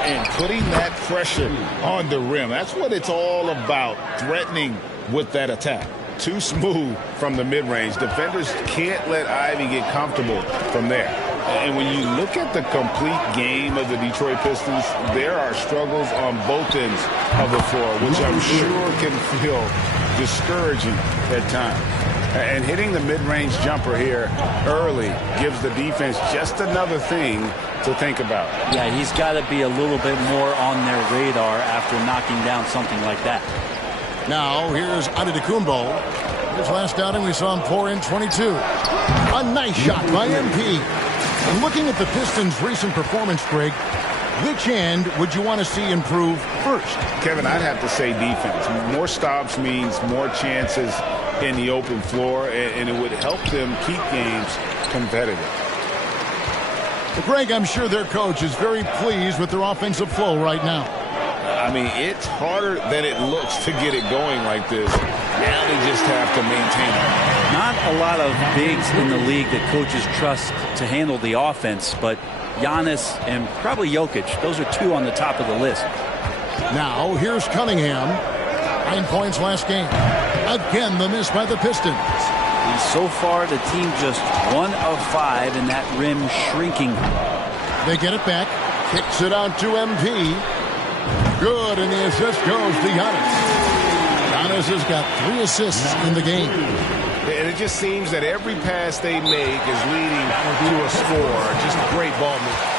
And putting that pressure on the rim. That's what it's all about, threatening with that attack. Too smooth from the mid-range. Defenders can't let Ivy get comfortable from there. And when you look at the complete game of the Detroit Pistons, there are struggles on both ends of the floor, which I'm sure can feel discouraging at times. And hitting the mid-range jumper here early gives the defense just another thing to think about. Yeah, he's got to be a little bit more on their radar after knocking down something like that. Now, here's Antetokounmpo. His last outing, we saw him pour in 22. A nice shot by MP. And looking at the Pistons' recent performance, Greg, which end would you want to see improve first? Kevin, I'd have to say defense. More stops means more chances in the open floor, and it would help them keep games competitive. Well, Greg, I'm sure their coach is very pleased with their offensive flow right now. I mean, it's harder than it looks to get it going like this. Now they just have to maintain it. Not a lot of bigs in the league that coaches trust to handle the offense, but Giannis and probably Jokic, those are two on the top of the list. Now, here's Cunningham. 9 points last game. Again, the miss by the Pistons. And so far, the team just 1 of 5 in that rim shrinking. They get it back. Kicks it out to MP. Good, and the assist goes to Giannis. Giannis has got 3 assists in the game. And it just seems that every pass they make is leading to a score. Just great ball movement.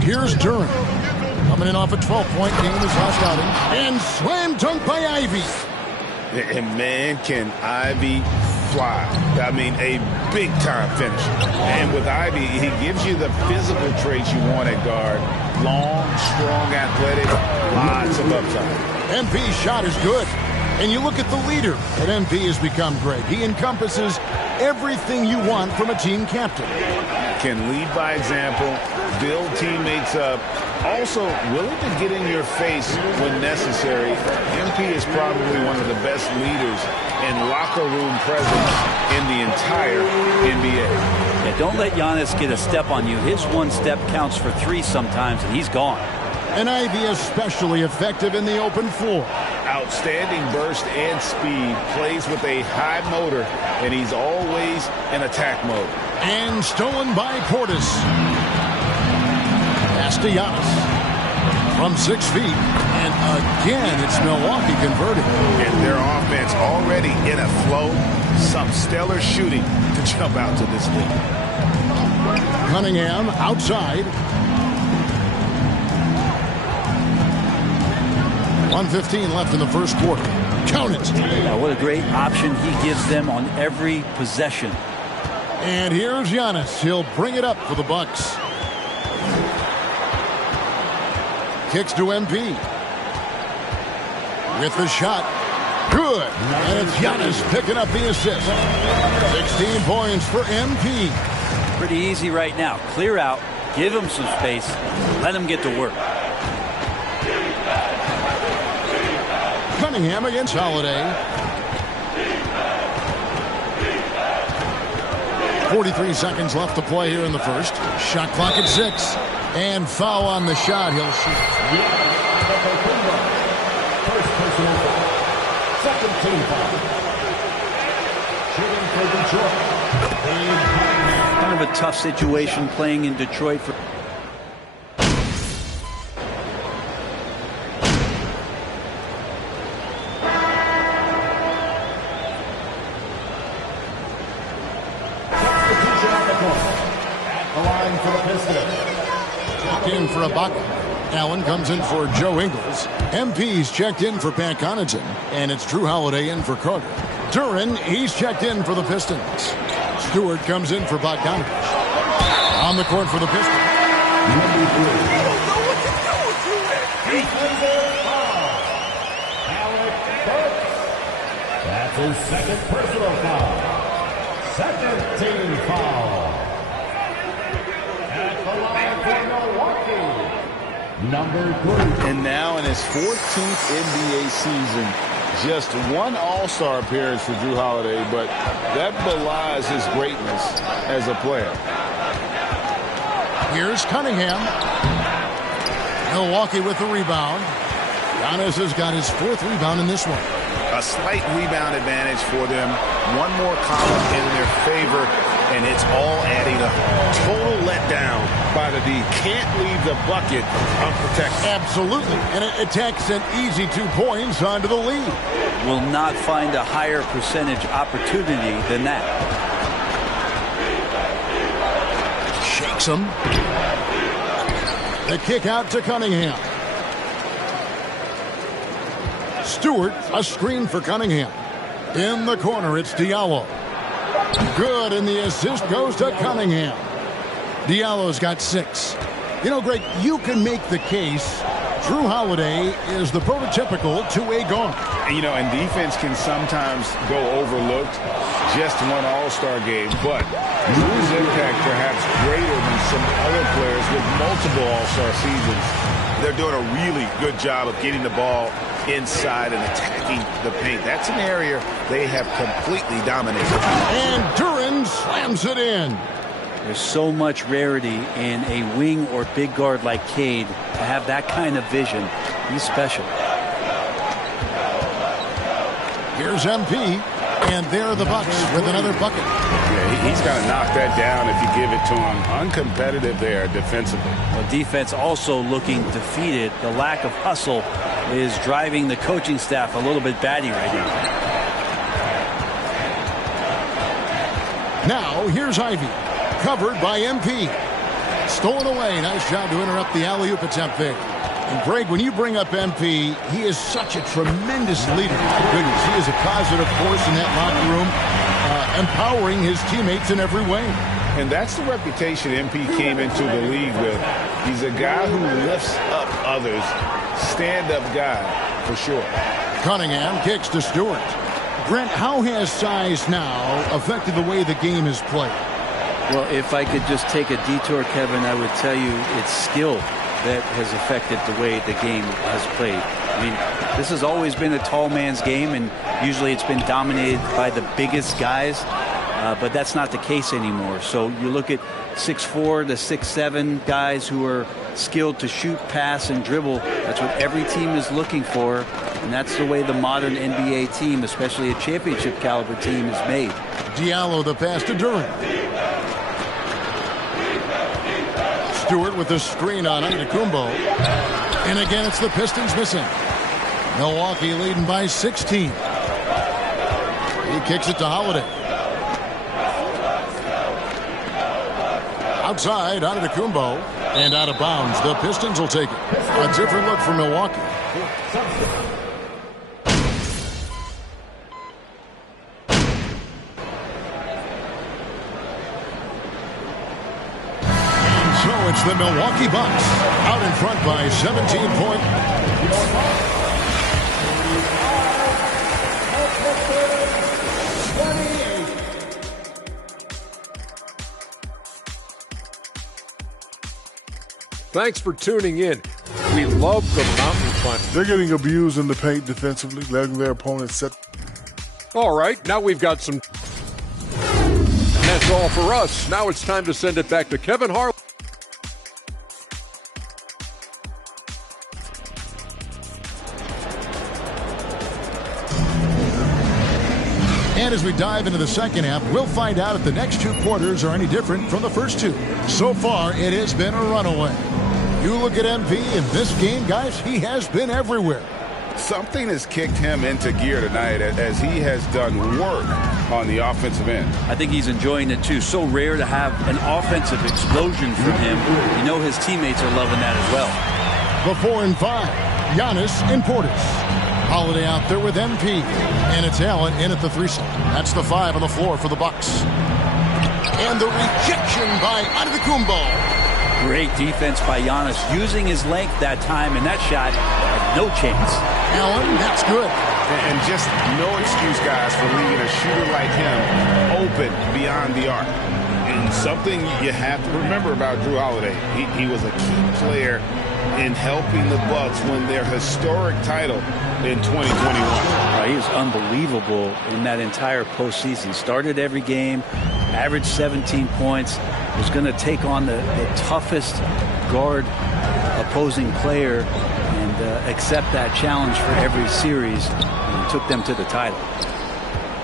Here's Durham. Coming in off a 12-point game his last outing. And slam dunk by Ivy. And man, can Ivy fly. I mean, a big-time finisher. And with Ivy, he gives you the physical traits you want at guard. Long, strong, athletic, lots of upside. MP's shot is good. And you look at the leader that MP has become, Greg. He encompasses everything you want from a team captain. Can lead by example, build teammates up, also willing to get in your face when necessary. MP is probably one of the best leaders and locker room presence in the entire NBA. Yeah, don't let Giannis get a step on you. His one step counts for 3 sometimes, and he's gone. And Ivy especially effective in the open floor. Outstanding burst and speed, plays with a high motor, and he's always in attack mode. And stolen by Portis. Pass to Giannis. From 6 feet. And again, it's Milwaukee converting. And their offense already in a flow. Some stellar shooting to jump out to this lead. Cunningham outside. 1:15 left in the first quarter. Count it. Yeah, what a great option he gives them on every possession. And here's Giannis. He'll bring it up for the Bucks. Kicks to MP. With the shot. Good. And it's Giannis picking up the assist. 16 points for MP. Pretty easy right now. Clear out. Give him some space. Let him get to work. Cunningham against Holiday. 43 seconds left to play here in the first. Shot clock at 6. And foul on the shot. He'll shoot. First personal foul. Second team foul. Shooting for Detroit. Kind of a tough situation playing in Detroit for. Checked in for Ibaka. Allen comes in for Joe Ingles. MP's checked in for Pat Connaughton. And it's Drew Holiday in for Carter. Duren, he's checked in for the Pistons. Stewart comes in for Bogdanovich. On the court for the Pistons. Number 3. Defensive foul. Alec Burks. That's his second personal foul. Second team foul. At the line for Milwaukee. Number 3. And now in his 14th NBA season, just one All-Star appearance for Drew Holiday, but that belies his greatness as a player. Here's Cunningham. Milwaukee with the rebound. Giannis has got his 4th rebound in this one. A slight rebound advantage for them. One more column in their favor, and it's all adding up. Total letdown by the D. Can't leave the bucket unprotected. Absolutely. And it attacks an easy 2 points onto the lead. Will not find a higher percentage opportunity than that. Shakes him. The kick out to Cunningham. Stewart, a screen for Cunningham. In the corner, it's Diallo. Good, and the assist goes to Cunningham. Diallo's got 6. You know, Greg, you can make the case Drew Holiday is the prototypical two-way guard. You know, and defense can sometimes go overlooked. Just one All-Star game, but Drew's impact perhaps greater than some other players with multiple All-Star seasons. They're doing a really good job of getting the ball inside and attacking the paint. That's an area they have completely dominated. And Duren slams it in. There's so much rarity in a wing or big guard like Cade to have that kind of vision. He's special. Here's MP, and there are the Bucks with another bucket. Yeah, he's got to knock that down if you give it to him. Uncompetitive there defensively. Well, defense also looking defeated. The lack of hustle is driving the coaching staff a little bit batty right now. Now, here's Ivy. Covered by MP. Stolen away. Nice job to interrupt the alley-oop attempt there. And Greg, when you bring up MP, he is such a tremendous leader. My goodness, he is a positive force in that locker room, empowering his teammates in every way. And that's the reputation MP came into the league with. He's a guy who lifts up others. Stand-up guy, for sure. Cunningham kicks to Stewart. Brent, how has size now affected the way the game is played? Well, if I could just take a detour, Kevin, I would tell you it's skill that has affected the way the game has played. I mean, this has always been a tall man's game, and usually it's been dominated by the biggest guys, but that's not the case anymore. So you look at 6'4" to 6'7" guys who are skilled to shoot, pass, and dribble. That's what every team is looking for, and that's the way the modern NBA team, especially a championship caliber team, is made. Diallo the pass to Duren. Stewart with the screen on Antetokounmpo. And again, it's the Pistons missing. Milwaukee leading by 16. He kicks it to Holiday. Outside, Antetokounmpo. And out of bounds. The Pistons will take it. A different look for Milwaukee. the Milwaukee Bucks out in front by 17 points. Thanks for tuning in. We love the mountain climb. They're getting abused in the paint defensively, letting their opponents set. All right, now we've got some. And that's all for us. Now it's time to send it back to Kevin Harlan. And as we dive into the second half, we'll find out if the next two quarters are any different from the first two. So far, it has been a runaway. You look at MP in this game, guys, he has been everywhere. Something has kicked him into gear tonight as he has done work on the offensive end. I think he's enjoying it too. So rare to have an offensive explosion from him. You know his teammates are loving that as well. The 4 and 5, Giannis and Portis. Holiday out there with MP. And it's Allen in at the 3 slot. That's the 5 on the floor for the Bucks. And the rejection by Antetokounmpo. Great defense by Giannis, using his length that time, and that shot had no chance. Allen, that's good. And just no excuse, guys, for leaving a shooter like him open beyond the arc. And something you have to remember about Jrue Holiday, he was a key player in helping the Bucks win their historic title in 2021. He was unbelievable in that entire postseason. Started every game, averaged 17 points, was going to take on the toughest guard opposing player and accept that challenge for every series, and took them to the title.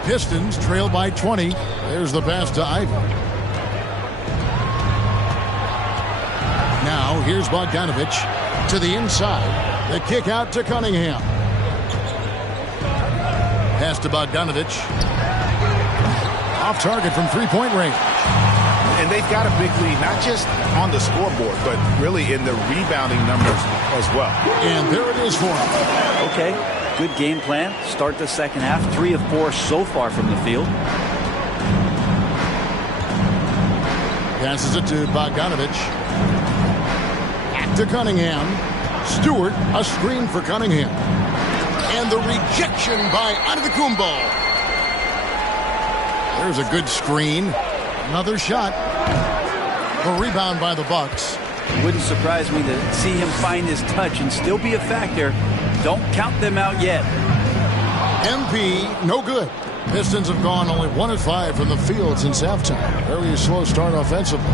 Pistons trail by 20. There's the pass to Ivy. Now here's Bogdanovich to the inside. The kick out to Cunningham. Pass to Bogdanovich. Off target from three-point range. And they've got a big lead, not just on the scoreboard, but really in the rebounding numbers as well. And there it is for him. Okay, good game plan. Start the second half. 3 of 4 so far from the field. Passes it to Bogdanovich. Back to Cunningham. Stewart, a screen for Cunningham. And the rejection by Antetokounmpo. There's a good screen. Another shot. A rebound by the Bucks. It wouldn't surprise me to see him find his touch and still be a factor. Don't count them out yet. MP, no good. Pistons have gone only 1 of 5 from the field since halftime. Very slow start offensively.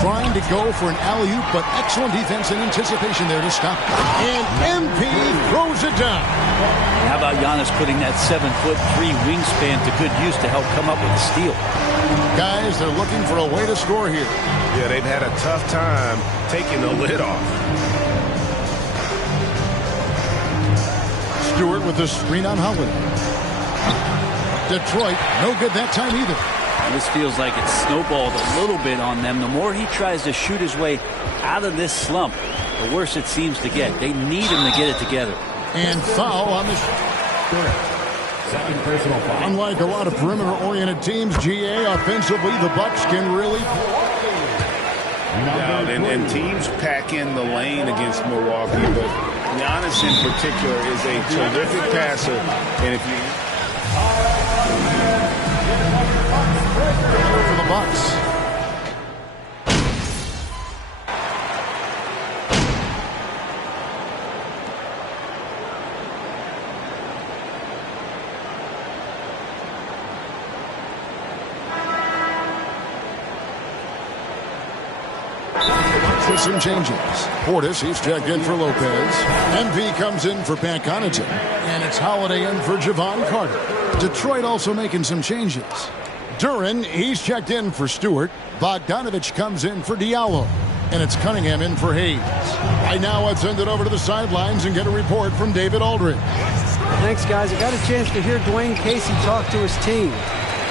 Trying to go for an alley-oop, but excellent defense and anticipation there to stop it. And MP throws it down. How about Giannis putting that 7'3" wingspan to good use to help come up with a steal? Guys, they're looking for a way to score here. Yeah, they've had a tough time taking the lid off. Stewart with the screen on Holiday. Detroit, no good that time either. This feels like it's snowballed a little bit on them. The more he tries to shoot his way out of this slump, the worse it seems to get. They need him to get it together. And foul on the Second personal foul. Unlike a lot of perimeter-oriented teams, GA, offensively, the Bucks can really... And teams pack in the lane against Milwaukee, but Giannis in particular is a terrific passer. And if you... For the Bucks. With some changes. Portis, he's checked in for Lopez. MP comes in for Pat Connaughton. And it's Holiday in for Javon Carter. Detroit also making some changes. Duren, he's checked in for Stewart. Bogdanovich comes in for Diallo. And it's Cunningham in for Hayes. Right now, let's send it over to the sidelines and get a report from David Aldridge. Thanks, guys. I got a chance to hear Dwayne Casey talk to his team.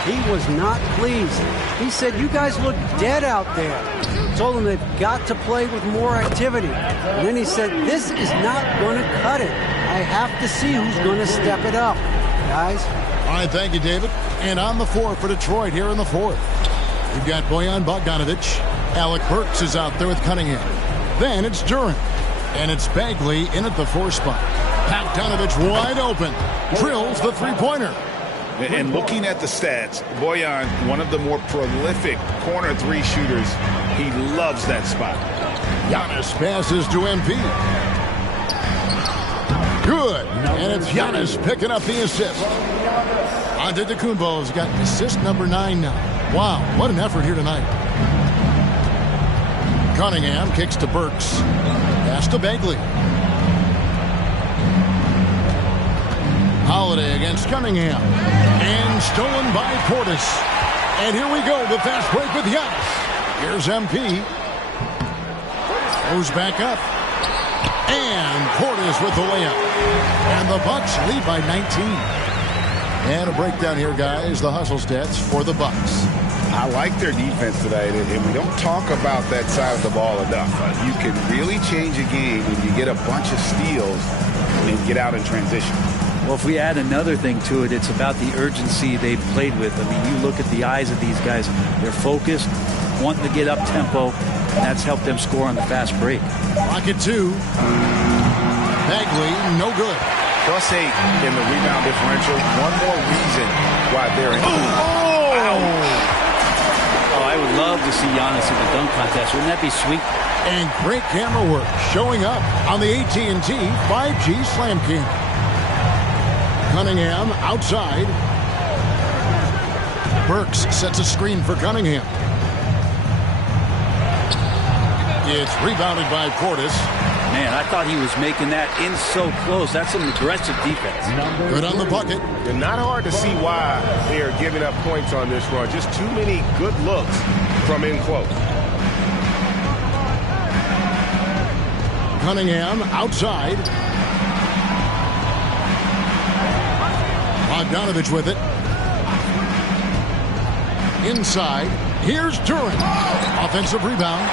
He was not pleased. He said, you guys look dead out there. Told them they've got to play with more activity. And then he said, this is not going to cut it. I have to see who's going to step it up. Guys. All right, thank you, David. And on the floor for Detroit here in the fourth. We've got Bojan Bogdanovich Alec Burks is out there with Cunningham. Then it's Duren. And it's Bagley in at the 4 spot. Bogdanovich wide open. Drills the three-pointer. And looking at the stats, Bojan, one of the more prolific corner 3 shooters. He loves that spot. Giannis passes to MP. Good. And it's Giannis picking up the assist. Antetokounmpo's got assist number 9 now. Wow, what an effort here tonight. Cunningham kicks to Burks. Pass to Bagley. Holiday against Cunningham. And stolen by Portis. And here we go, the fast break with Giannis. Here's MP. Goes back up. And Portis with the layup. And the Bucks lead by 19. And a breakdown here, guys. The hustle stats for the Bucks. I like their defense tonight, and we don't talk about that side of the ball enough. You can really change a game when you get a bunch of steals and get out in transition. Well, if we add another thing to it, it's about the urgency they've played with. I mean, you look at the eyes of these guys. They're focused, wanting to get up tempo, and that's helped them score on the fast break. Rocket 2. Bagley, no good. +8 in the rebound differential. One more reason why they're in. Oh, I would love to see Giannis in the dunk contest. Wouldn't that be sweet? And great camera work showing up on the AT&T 5G Slam Cam. Cunningham outside. Burks sets a screen for Cunningham. It's rebounded by Portis. Man, I thought he was making that in so close. That's some aggressive defense. Good on the bucket. And not hard to see why they are giving up points on this run. Just too many good looks from in close. Cunningham outside. Bogdanovich with it. Inside. Here's Duren. Offensive rebound.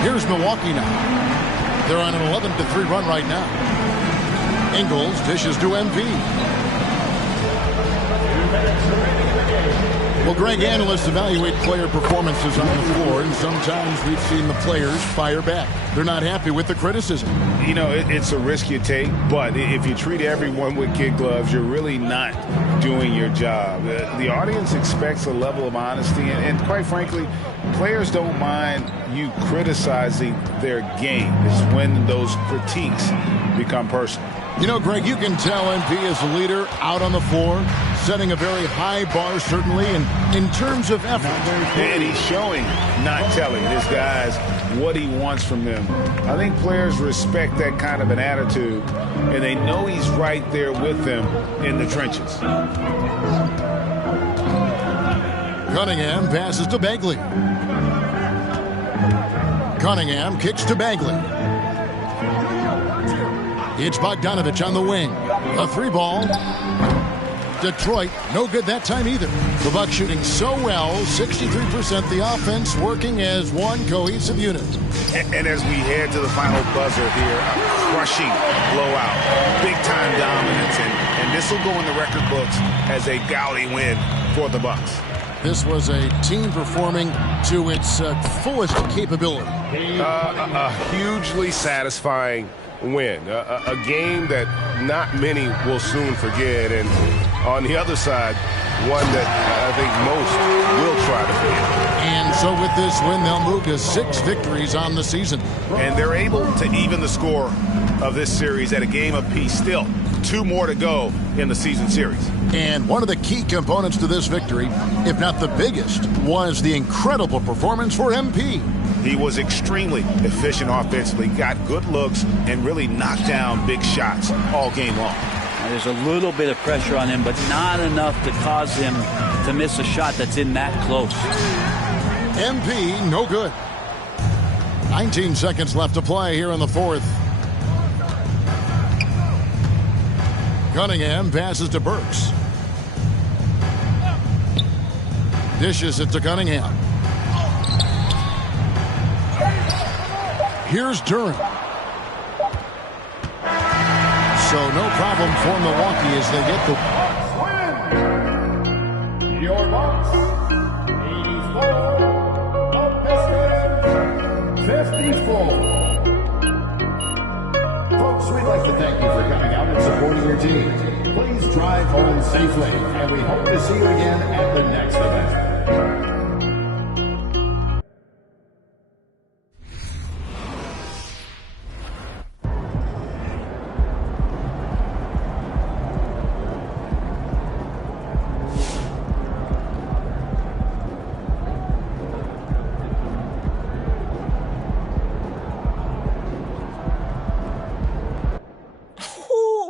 Here's Milwaukee now. They're on an 11-3 run right now. Ingles dishes to MP. Well, Greg, analysts evaluate player performances on the floor, and sometimes we've seen the players fire back. They're not happy with the criticism. You know, it's a risk you take, but if you treat everyone with kid gloves, you're really not doing your job. The audience expects a level of honesty, and quite frankly, players don't mind you criticizing their game. It's when those critiques become personal. You know, Greg, you can tell MP is a leader out on the floor, setting a very high bar, certainly, and in terms of effort. And he's showing, not telling his guys what he wants from them. I think players respect that kind of an attitude, and they know he's right there with them in the trenches. Cunningham passes to Bagley. Cunningham kicks to Bagley. It's Bogdanovich on the wing. A 3-ball. Detroit, no good that time either. The Bucks shooting so well, 63%. The offense working as one cohesive unit. And as we head to the final buzzer here, a crushing blowout. Big-time dominance. And this will go in the record books as a gaudy win for the Bucks. This was a team performing to its fullest capability. A hugely satisfying win. A game that not many will soon forget. And on the other side, one that I think most will try to forget. And so with this win, they'll move to 6 victories on the season. And they're able to even the score of this series at a game apiece. Still, 2 more to go in the season series. And one of the key components to this victory, if not the biggest, was the incredible performance for MP. He was extremely efficient offensively, got good looks, and really knocked down big shots all game long. There's a little bit of pressure on him, but not enough to cause him to miss a shot that's in that close. MP, no good. 19 seconds left to play here in the fourth. Cunningham passes to Burks. Dishes it to Cunningham. Here's Duren. So no problem for Milwaukee as they get the... Your Bucks, 84. We'd like to thank you for coming out and supporting your team. Please drive home safely, and we hope to see you again at the next event.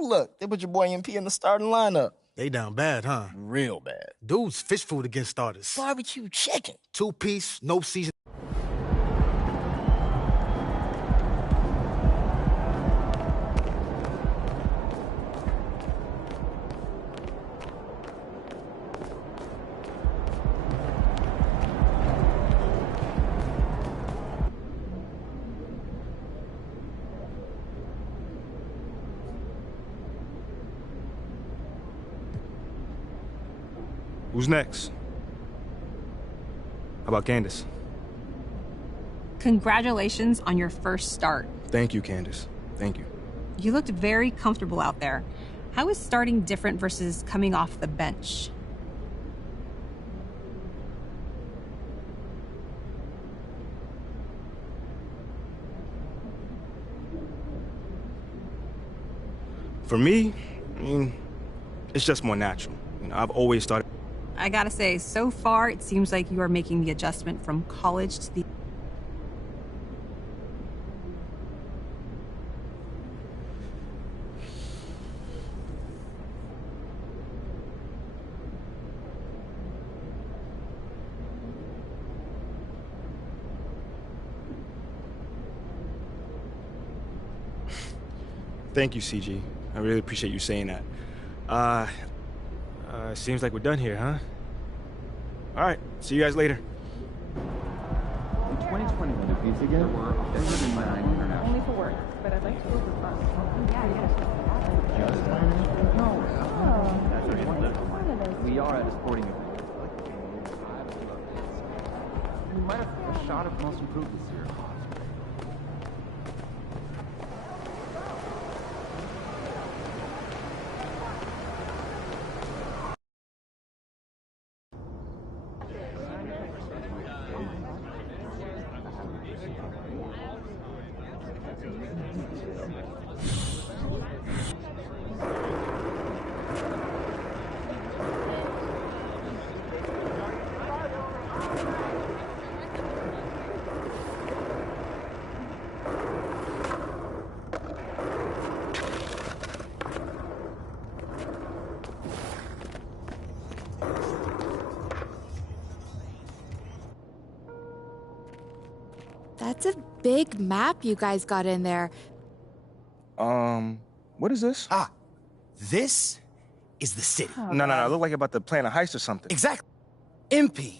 Look, they put your boy MP in the starting lineup. They down bad, huh? Real bad. Dude's fish food against starters. Barbecue chicken. 2-piece, no season. Who's next? How about Candace? Congratulations on your first start. Thank you, Candace. Thank you. You looked very comfortable out there. How is starting different versus coming off the bench? For me, I mean, it's just more natural. You know, I've always started. I gotta say, so far, it seems like you are making the adjustment from college to the... Thank you, CG. I really appreciate you saying that. Seems like we're done here, huh? All right, see you guys later. In 2020, when the pizza there were 109 international. Only for work, but I'd like to go for fun. We are at a sporting event. We might have a shot of most improved this year. That's a big map you guys got in there. What is this? This is the city. No, it looked like you're about to plan a heist or something. Exactly. MP.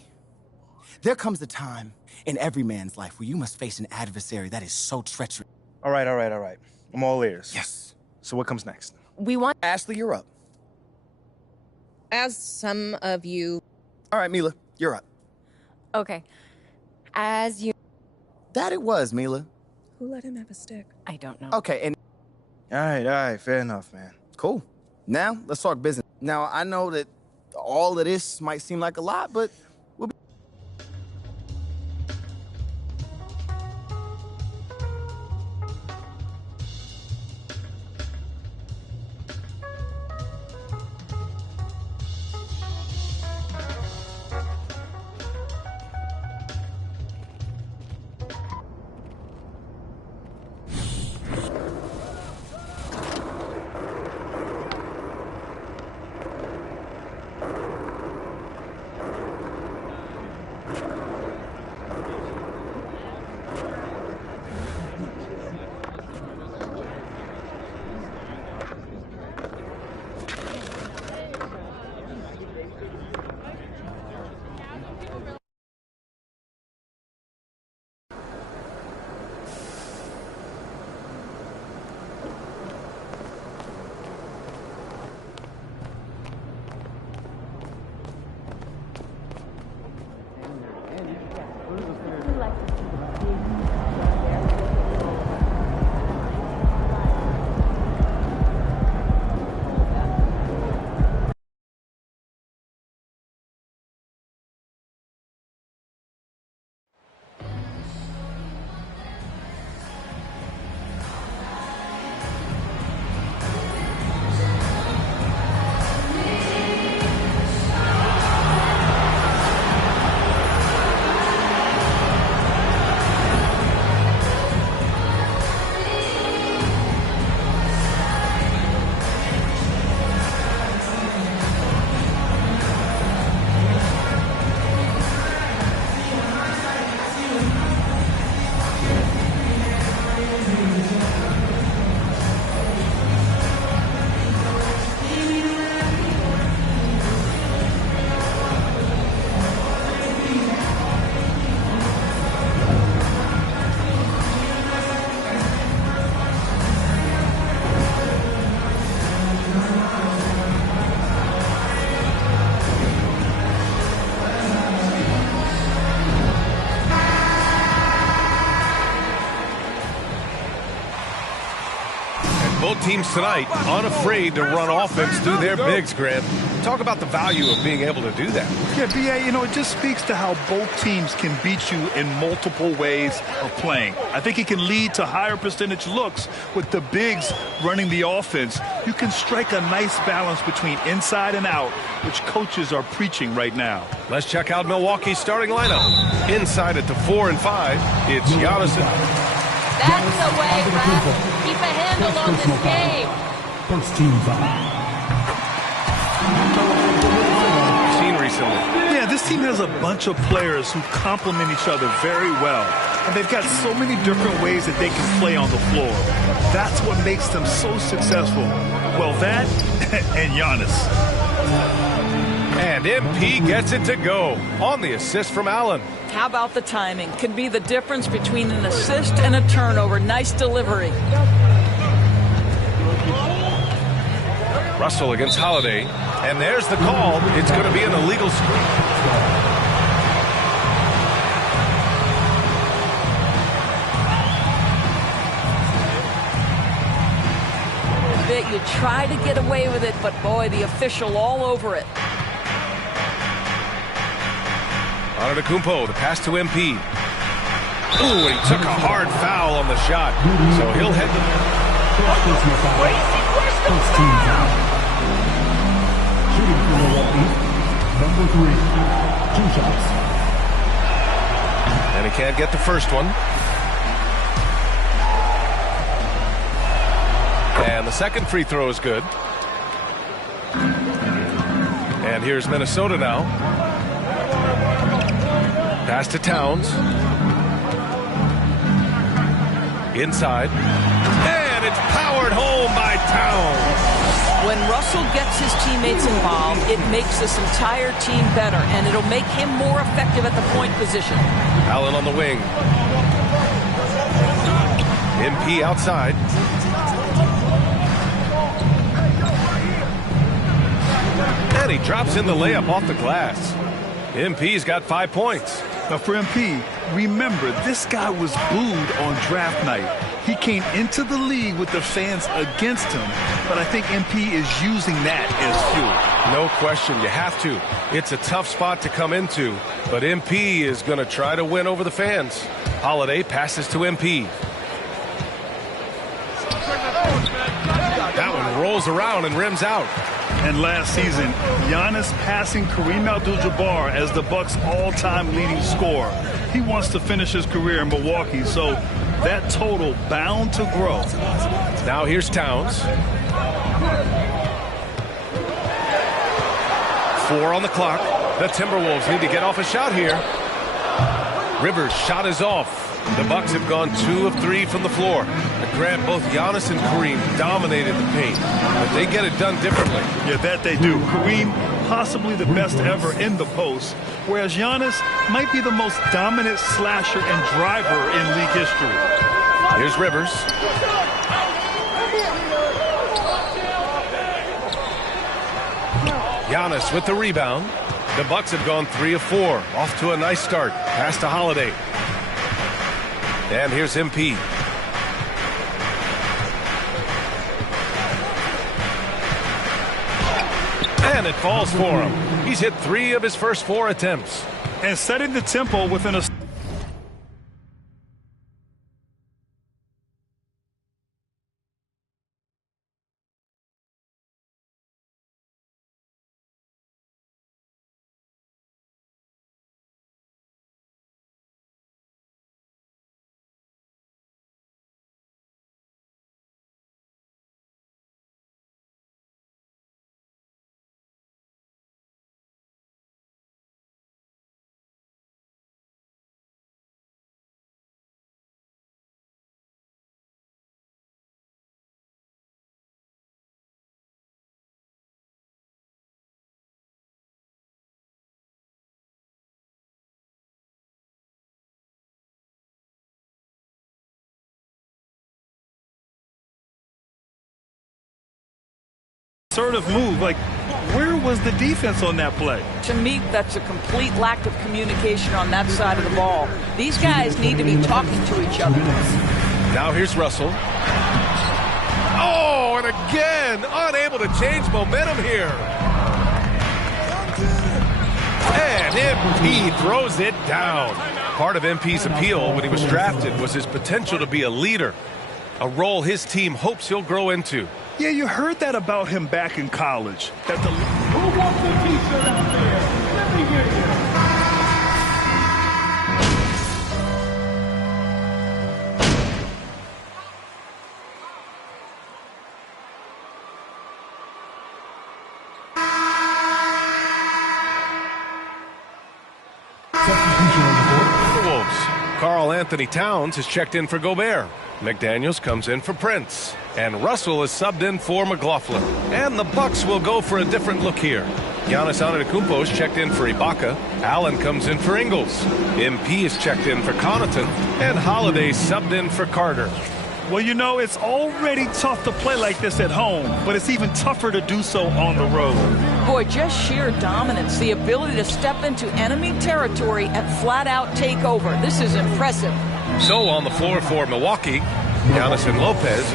There comes a time in every man's life where you must face an adversary that is so treacherous. All right. I'm all ears. Yes. So what comes next? We want Ashley, you're up. As some of you... All right, Mila, you're up. Okay. As you... That it was, Mila. Who let him have a stick? I don't know. Okay, and... All right, fair enough, man. Cool. Now, let's talk business. Now, I know that all of this might seem like a lot, but we'll be... Both teams tonight unafraid to run offense through their bigs, Grant. Talk about the value of being able to do that. Yeah, B.A., it just speaks to how both teams can beat you in multiple ways of playing. I think it can lead to higher percentage looks with the bigs running the offense. You can strike a nice balance between inside and out, which coaches are preaching right now. Let's check out Milwaukee's starting lineup. Inside at the 4 and 5, it's Giannis. That's the way, Ref. Keep a handle on this game. First team foul. Seen recently. Yeah, this team has a bunch of players who complement each other very well. And they've got so many different ways that they can play on the floor. That's what makes them so successful. Well, that and Giannis. And MP gets it to go on the assist from Allen. How about the timing? Could be the difference between an assist and a turnover. Nice delivery. Russell against Holiday. And there's the call. It's going to be an illegal screen. You try to get away with it, but boy, the official all over it. Antetokounmpo, the pass to MP. Ooh, and he took a hard foul on the shot. So he'll head to... First team foul. Shooting for Milwaukee, number 3, 2 shots. And he can't get the first one. And the second free throw is good. And here's Minnesota now. Pass to Towns. Inside. And it's powered home by Towns. When Russell gets his teammates involved, it makes this entire team better, and it'll make him more effective at the point position. Allen on the wing. MP outside. And he drops in the layup off the glass. MP's got 5 points. Now for MP, remember, this guy was booed on draft night. He came into the league with the fans against him, but I think MP is using that as fuel. No question, you have to. It's a tough spot to come into, but MP is going to try to win over the fans. Holiday passes to MP. That one rolls around and rims out. And last season, Giannis passing Kareem Abdul-Jabbar as the Bucks' all-time leading scorer. He wants to finish his career in Milwaukee, so that total bound to grow. Now here's Towns. 4 on the clock. The Timberwolves need to get off a shot here. Rivers' shot is off. The Bucks have gone 2 of 3 from the floor. Grant, both Giannis and Kareem dominated the paint, but they get it done differently. Yeah, that they do. Kareem, possibly the best ever in the post, whereas Giannis might be the most dominant slasher and driver in league history. Here's Rivers. Giannis with the rebound. The Bucks have gone 3 of 4. Off to a nice start. Pass to Holiday. And here's MP. And it falls for him. He's hit 3 of his first 4 attempts. And setting the tempo within a... assertive move. Like, where was the defense on that play? To me, that's a complete lack of communication on that side of the ball. These guys need to be talking to each other. Now here's Russell. Oh, and again, unable to change momentum here. And MP throws it down. Part of MP's appeal when he was drafted was his potential to be a leader, a role his team hopes he'll grow into. Yeah, you heard that about him back in college. That the who wants the t-shirt out there? Let me hear you. Karl-Anthony Towns has checked in for Gobert. McDaniels comes in for Prince. And Russell is subbed in for McLaughlin. And the Bucks will go for a different look here. Giannis Antetokounmpo is checked in for Ibaka. Allen comes in for Ingles. MP is checked in for Connaughton. And Holiday subbed in for Carter. Well, you know, it's already tough to play like this at home, but it's even tougher to do so on the road. Boy, just sheer dominance, the ability to step into enemy territory and flat-out take over. This is impressive. So on the floor for Milwaukee, Giannis and Lopez.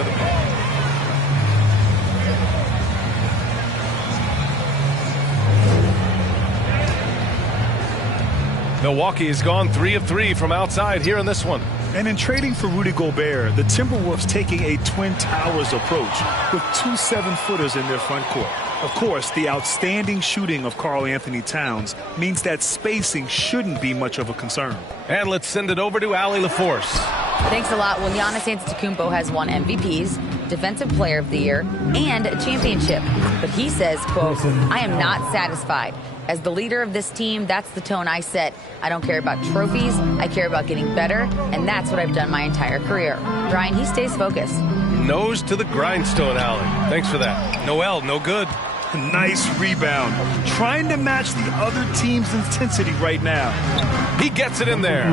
Milwaukee has gone 3 of 3 from outside here in this one. And in trading for Rudy Gobert, the Timberwolves taking a Twin Towers approach with 2 7-footers in their front court. Of course, the outstanding shooting of Karl-Anthony Towns means that spacing shouldn't be much of a concern. And let's send it over to Allie LaForce. Thanks a lot. Well, Giannis Antetokounmpo has won MVPs, Defensive Player of the Year, and a championship. But he says, quote, I am not satisfied. As the leader of this team, that's the tone I set. I don't care about trophies. I care about getting better, and that's what I've done my entire career. Brian, he stays focused. Nose to the grindstone, Allie. Thanks for that. Noel, no good. Nice rebound. Trying to match the other team's intensity right now. He gets it in there.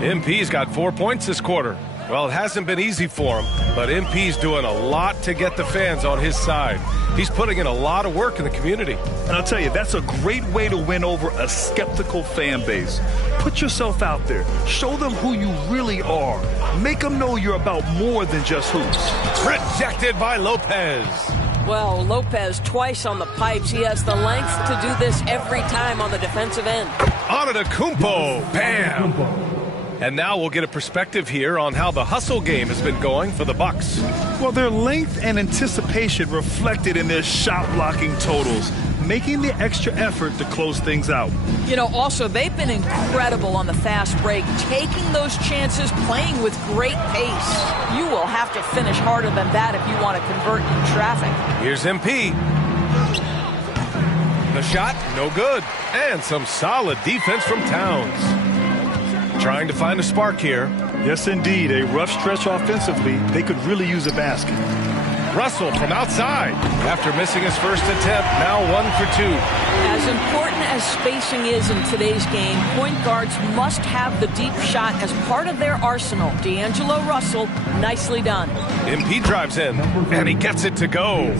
MP's got 4 points this quarter. Well, it hasn't been easy for him, but MP's doing a lot to get the fans on his side. He's putting in a lot of work in the community. And I'll tell you, that's a great way to win over a skeptical fan base. Put yourself out there. Show them who you really are. Make them know you're about more than just hoops. Rejected by Lopez. Well, Lopez twice on the pipes. He has the length to do this every time on the defensive end. Antetokounmpo, bam! And now we'll get a perspective here on how the hustle game has been going for the Bucks. Well, their length and anticipation reflected in their shot blocking totals, making the extra effort to close things out. You know, also, they've been incredible on the fast break, taking those chances, playing with great pace. You will have to finish harder than that if you want to convert in traffic. Here's MP. The shot, no good. And some solid defense from Towns. Trying to find a spark here. Yes, indeed. A rough stretch offensively. They could really use a basket. Russell from outside. After missing his first attempt, now 1 for 2. As important as spacing is in today's game, point guards must have the deep shot as part of their arsenal. D'Angelo Russell, nicely done. MP drives in, and he gets it to go.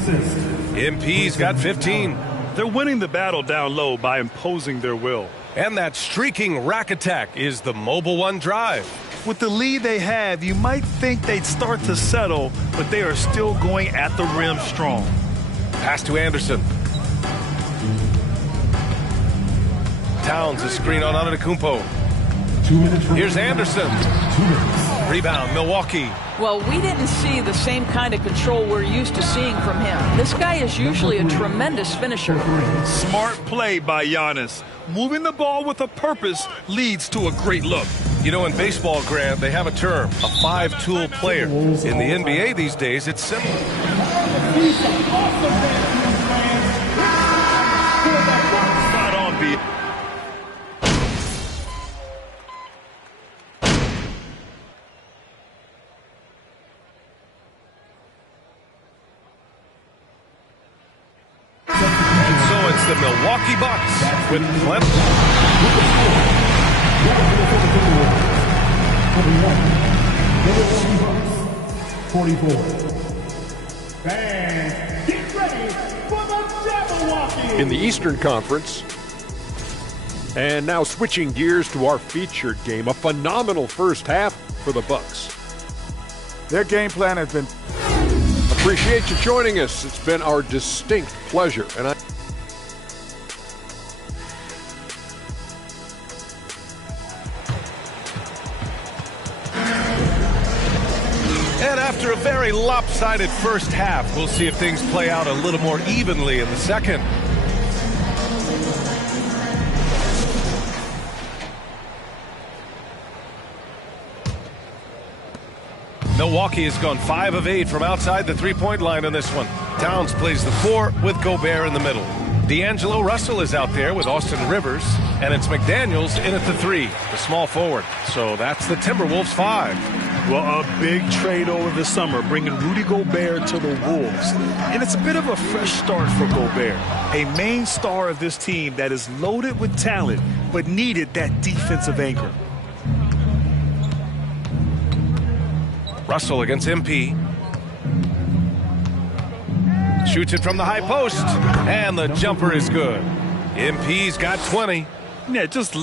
MP's got 15. They're winning the battle down low by imposing their will. And that streaking rack attack is the Mobile One drive. With the lead they have, you might think they'd start to settle, but they are still going at the rim strong. Pass to Anderson. Towns is screen on Antetokounmpo. Here's Anderson. Rebound, Milwaukee. Well, we didn't see the same kind of control we're used to seeing from him. This guy is usually a tremendous finisher. Smart play by Giannis. Moving the ball with a purpose leads to a great look. You know, in baseball, Grant, they have a term, a 5-tool player. In the NBA these days, it's simple. Spot on, B. So it's the Milwaukee Bucks with plenty. Get ready for the Jabberwocky! In the Eastern Conference. And now switching gears to our featured game, a phenomenal first half for the Bucks. Their game plan has been Appreciate you joining us. It's been our distinct pleasure. And after a very lopsided first half, we'll see if things play out a little more evenly in the second. Milwaukee has gone 5 of 8 from outside the three-point line on this one. Towns plays the 4 with Gobert in the middle. D'Angelo Russell is out there with Austin Rivers, and it's McDaniels in at the 3, the small forward. So that's the Timberwolves 5. Well, a big trade over the summer, bringing Rudy Gobert to the Wolves. And it's a bit of a fresh start for Gobert, a main star of this team that is loaded with talent, but needed that defensive anchor. Russell against MP. Shoots it from the high post, and the jumper is good. MP's got 20. Yeah, just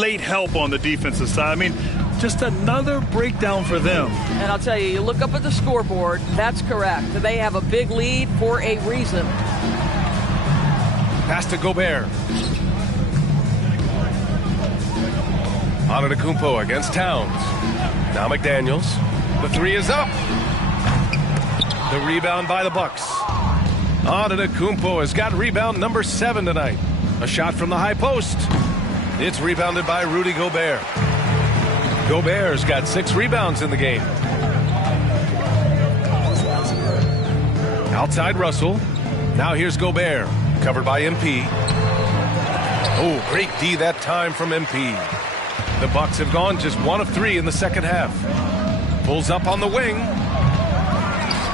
late help on the defensive side. I mean, just another breakdown for them. And I'll tell you, you look up at the scoreboard, that's correct. They have a big lead for a reason. Pass to Gobert. Antetokounmpo against Towns. Now McDaniels. The three is up. The rebound by the Bucks. Antetokounmpo has got rebound number 7 tonight. A shot from the high post. It's rebounded by Rudy Gobert. Gobert's got 6 rebounds in the game. Outside Russell. Now here's Gobert. Covered by MP. Oh, great D that time from MP. The Bucks have gone just 1 of 3 in the second half. Pulls up on the wing.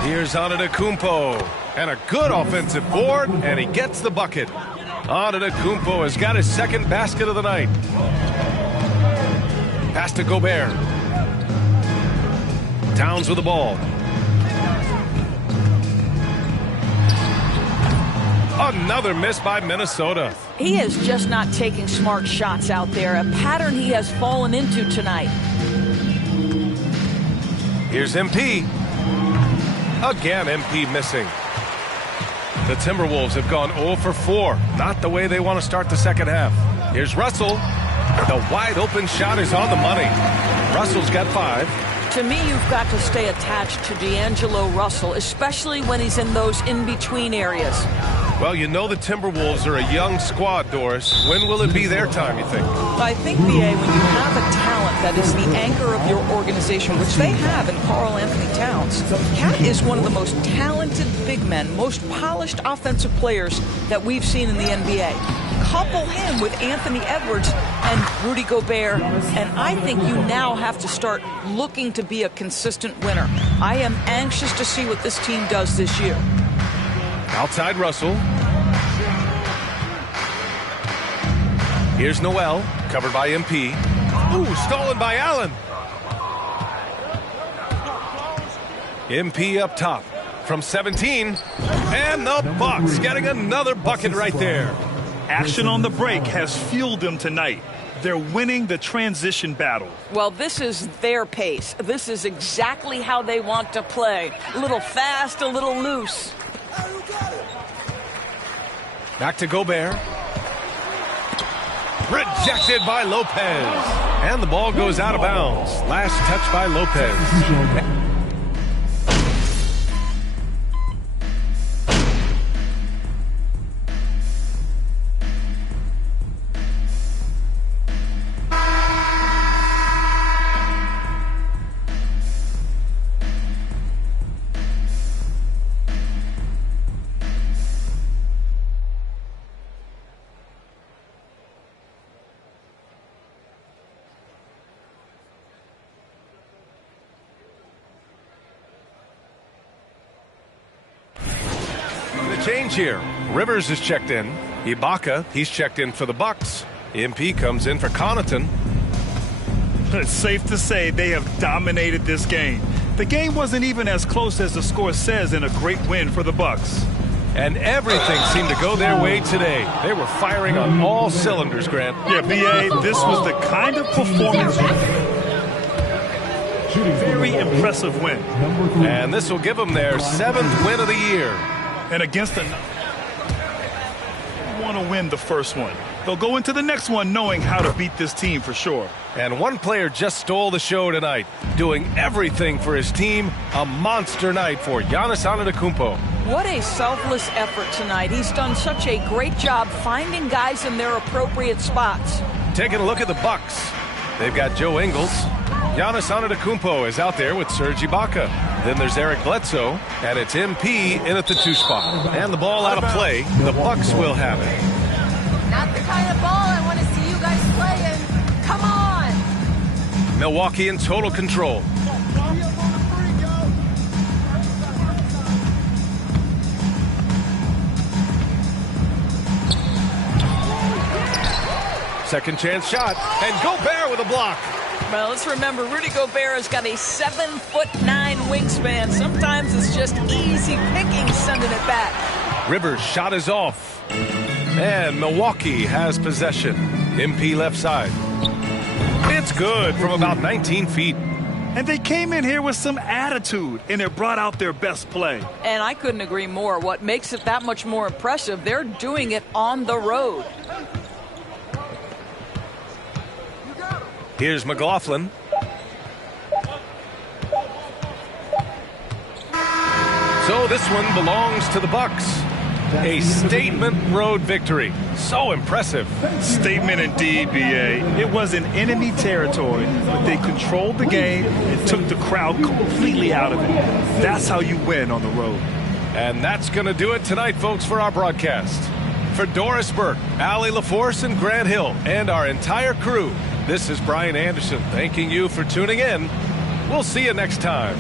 Here's Antetokounmpo. And a good offensive board, and he gets the bucket. Antetokounmpo has got his second basket of the night. Pass to Gobert. Towns with the ball. Another miss by Minnesota. He is just not taking smart shots out there, a pattern he has fallen into tonight. Here's MP. Again, MP missing. The Timberwolves have gone 0 for 4. Not the way they want to start the second half. Here's Russell. The wide open shot is on the money. Russell's got 5. To me, you've got to stay attached to D'Angelo Russell, especially when he's in those in-between areas. Well, you know the Timberwolves are a young squad, Doris. When will it be their time, you think? I think, B.A., when you have a talent that is the anchor of your organization, which they have in Karl Anthony Towns, Cat is one of the most talented big men, most polished offensive players that we've seen in the NBA. Couple him with Anthony Edwards and Rudy Gobert, and I think you now have to start looking to be a consistent winner. I am anxious to see what this team does this year. Outside Russell. Here's Noel, covered by MP. Ooh, stolen by Allen. MP up top from 17. And the Bucks getting another bucket right there. Action on the break has fueled them tonight. They're winning the transition battle. Well, this is their pace. This is exactly how they want to play. A little fast, a little loose. Back to Gobert. Rejected by Lopez. And the ball goes out of bounds. Last touch by Lopez. Change here. Rivers is checked in. Ibaka, he's checked in for the Bucks. MP comes in for Connaughton. It's safe to say they have dominated this game. The game wasn't even as close as the score says in a great win for the Bucks. And everything seemed to go their way today. They were firing on all cylinders, Grant. Yeah, B.A., this was the kind of performance. Very impressive win. And this will give them their 7th win of the year. And against the want to win the first one. They'll go into the next one knowing how to beat this team for sure. And one player just stole the show tonight, doing everything for his team. A monster night for Giannis Antetokounmpo. What a selfless effort tonight. He's done such a great job finding guys in their appropriate spots. Taking a look at the Bucks. They've got Joe Ingles. Giannis Antetokounmpo is out there with Serge Ibaka. Then there's Eric Bledsoe, and it's MP in at the 2 spot. And the ball out of play. The Bucks will have it. Not the kind of ball I want to see you guys playing. Come on. Milwaukee in total control. Second chance shot, and Gobert with a block. Well, let's remember, Rudy Gobert has got a 7'9" wingspan. Sometimes it's just easy picking sending it back. Rivers' shot is off. And Milwaukee has possession. MP left side. good from about 19 feet. And they came in here with some attitude, and it brought out their best play. And I couldn't agree more. What makes it that much more impressive, they're doing it on the road. Here's McLaughlin. So this one belongs to the Bucks. A statement road victory. So impressive. Statement indeed, B.A. It was in enemy territory, but they controlled the game and took the crowd completely out of it. That's how you win on the road. And that's going to do it tonight, folks, for our broadcast. For Doris Burke, Allie LaForce, and Grant Hill, and our entire crew, this is Brian Anderson thanking you for tuning in. We'll see you next time.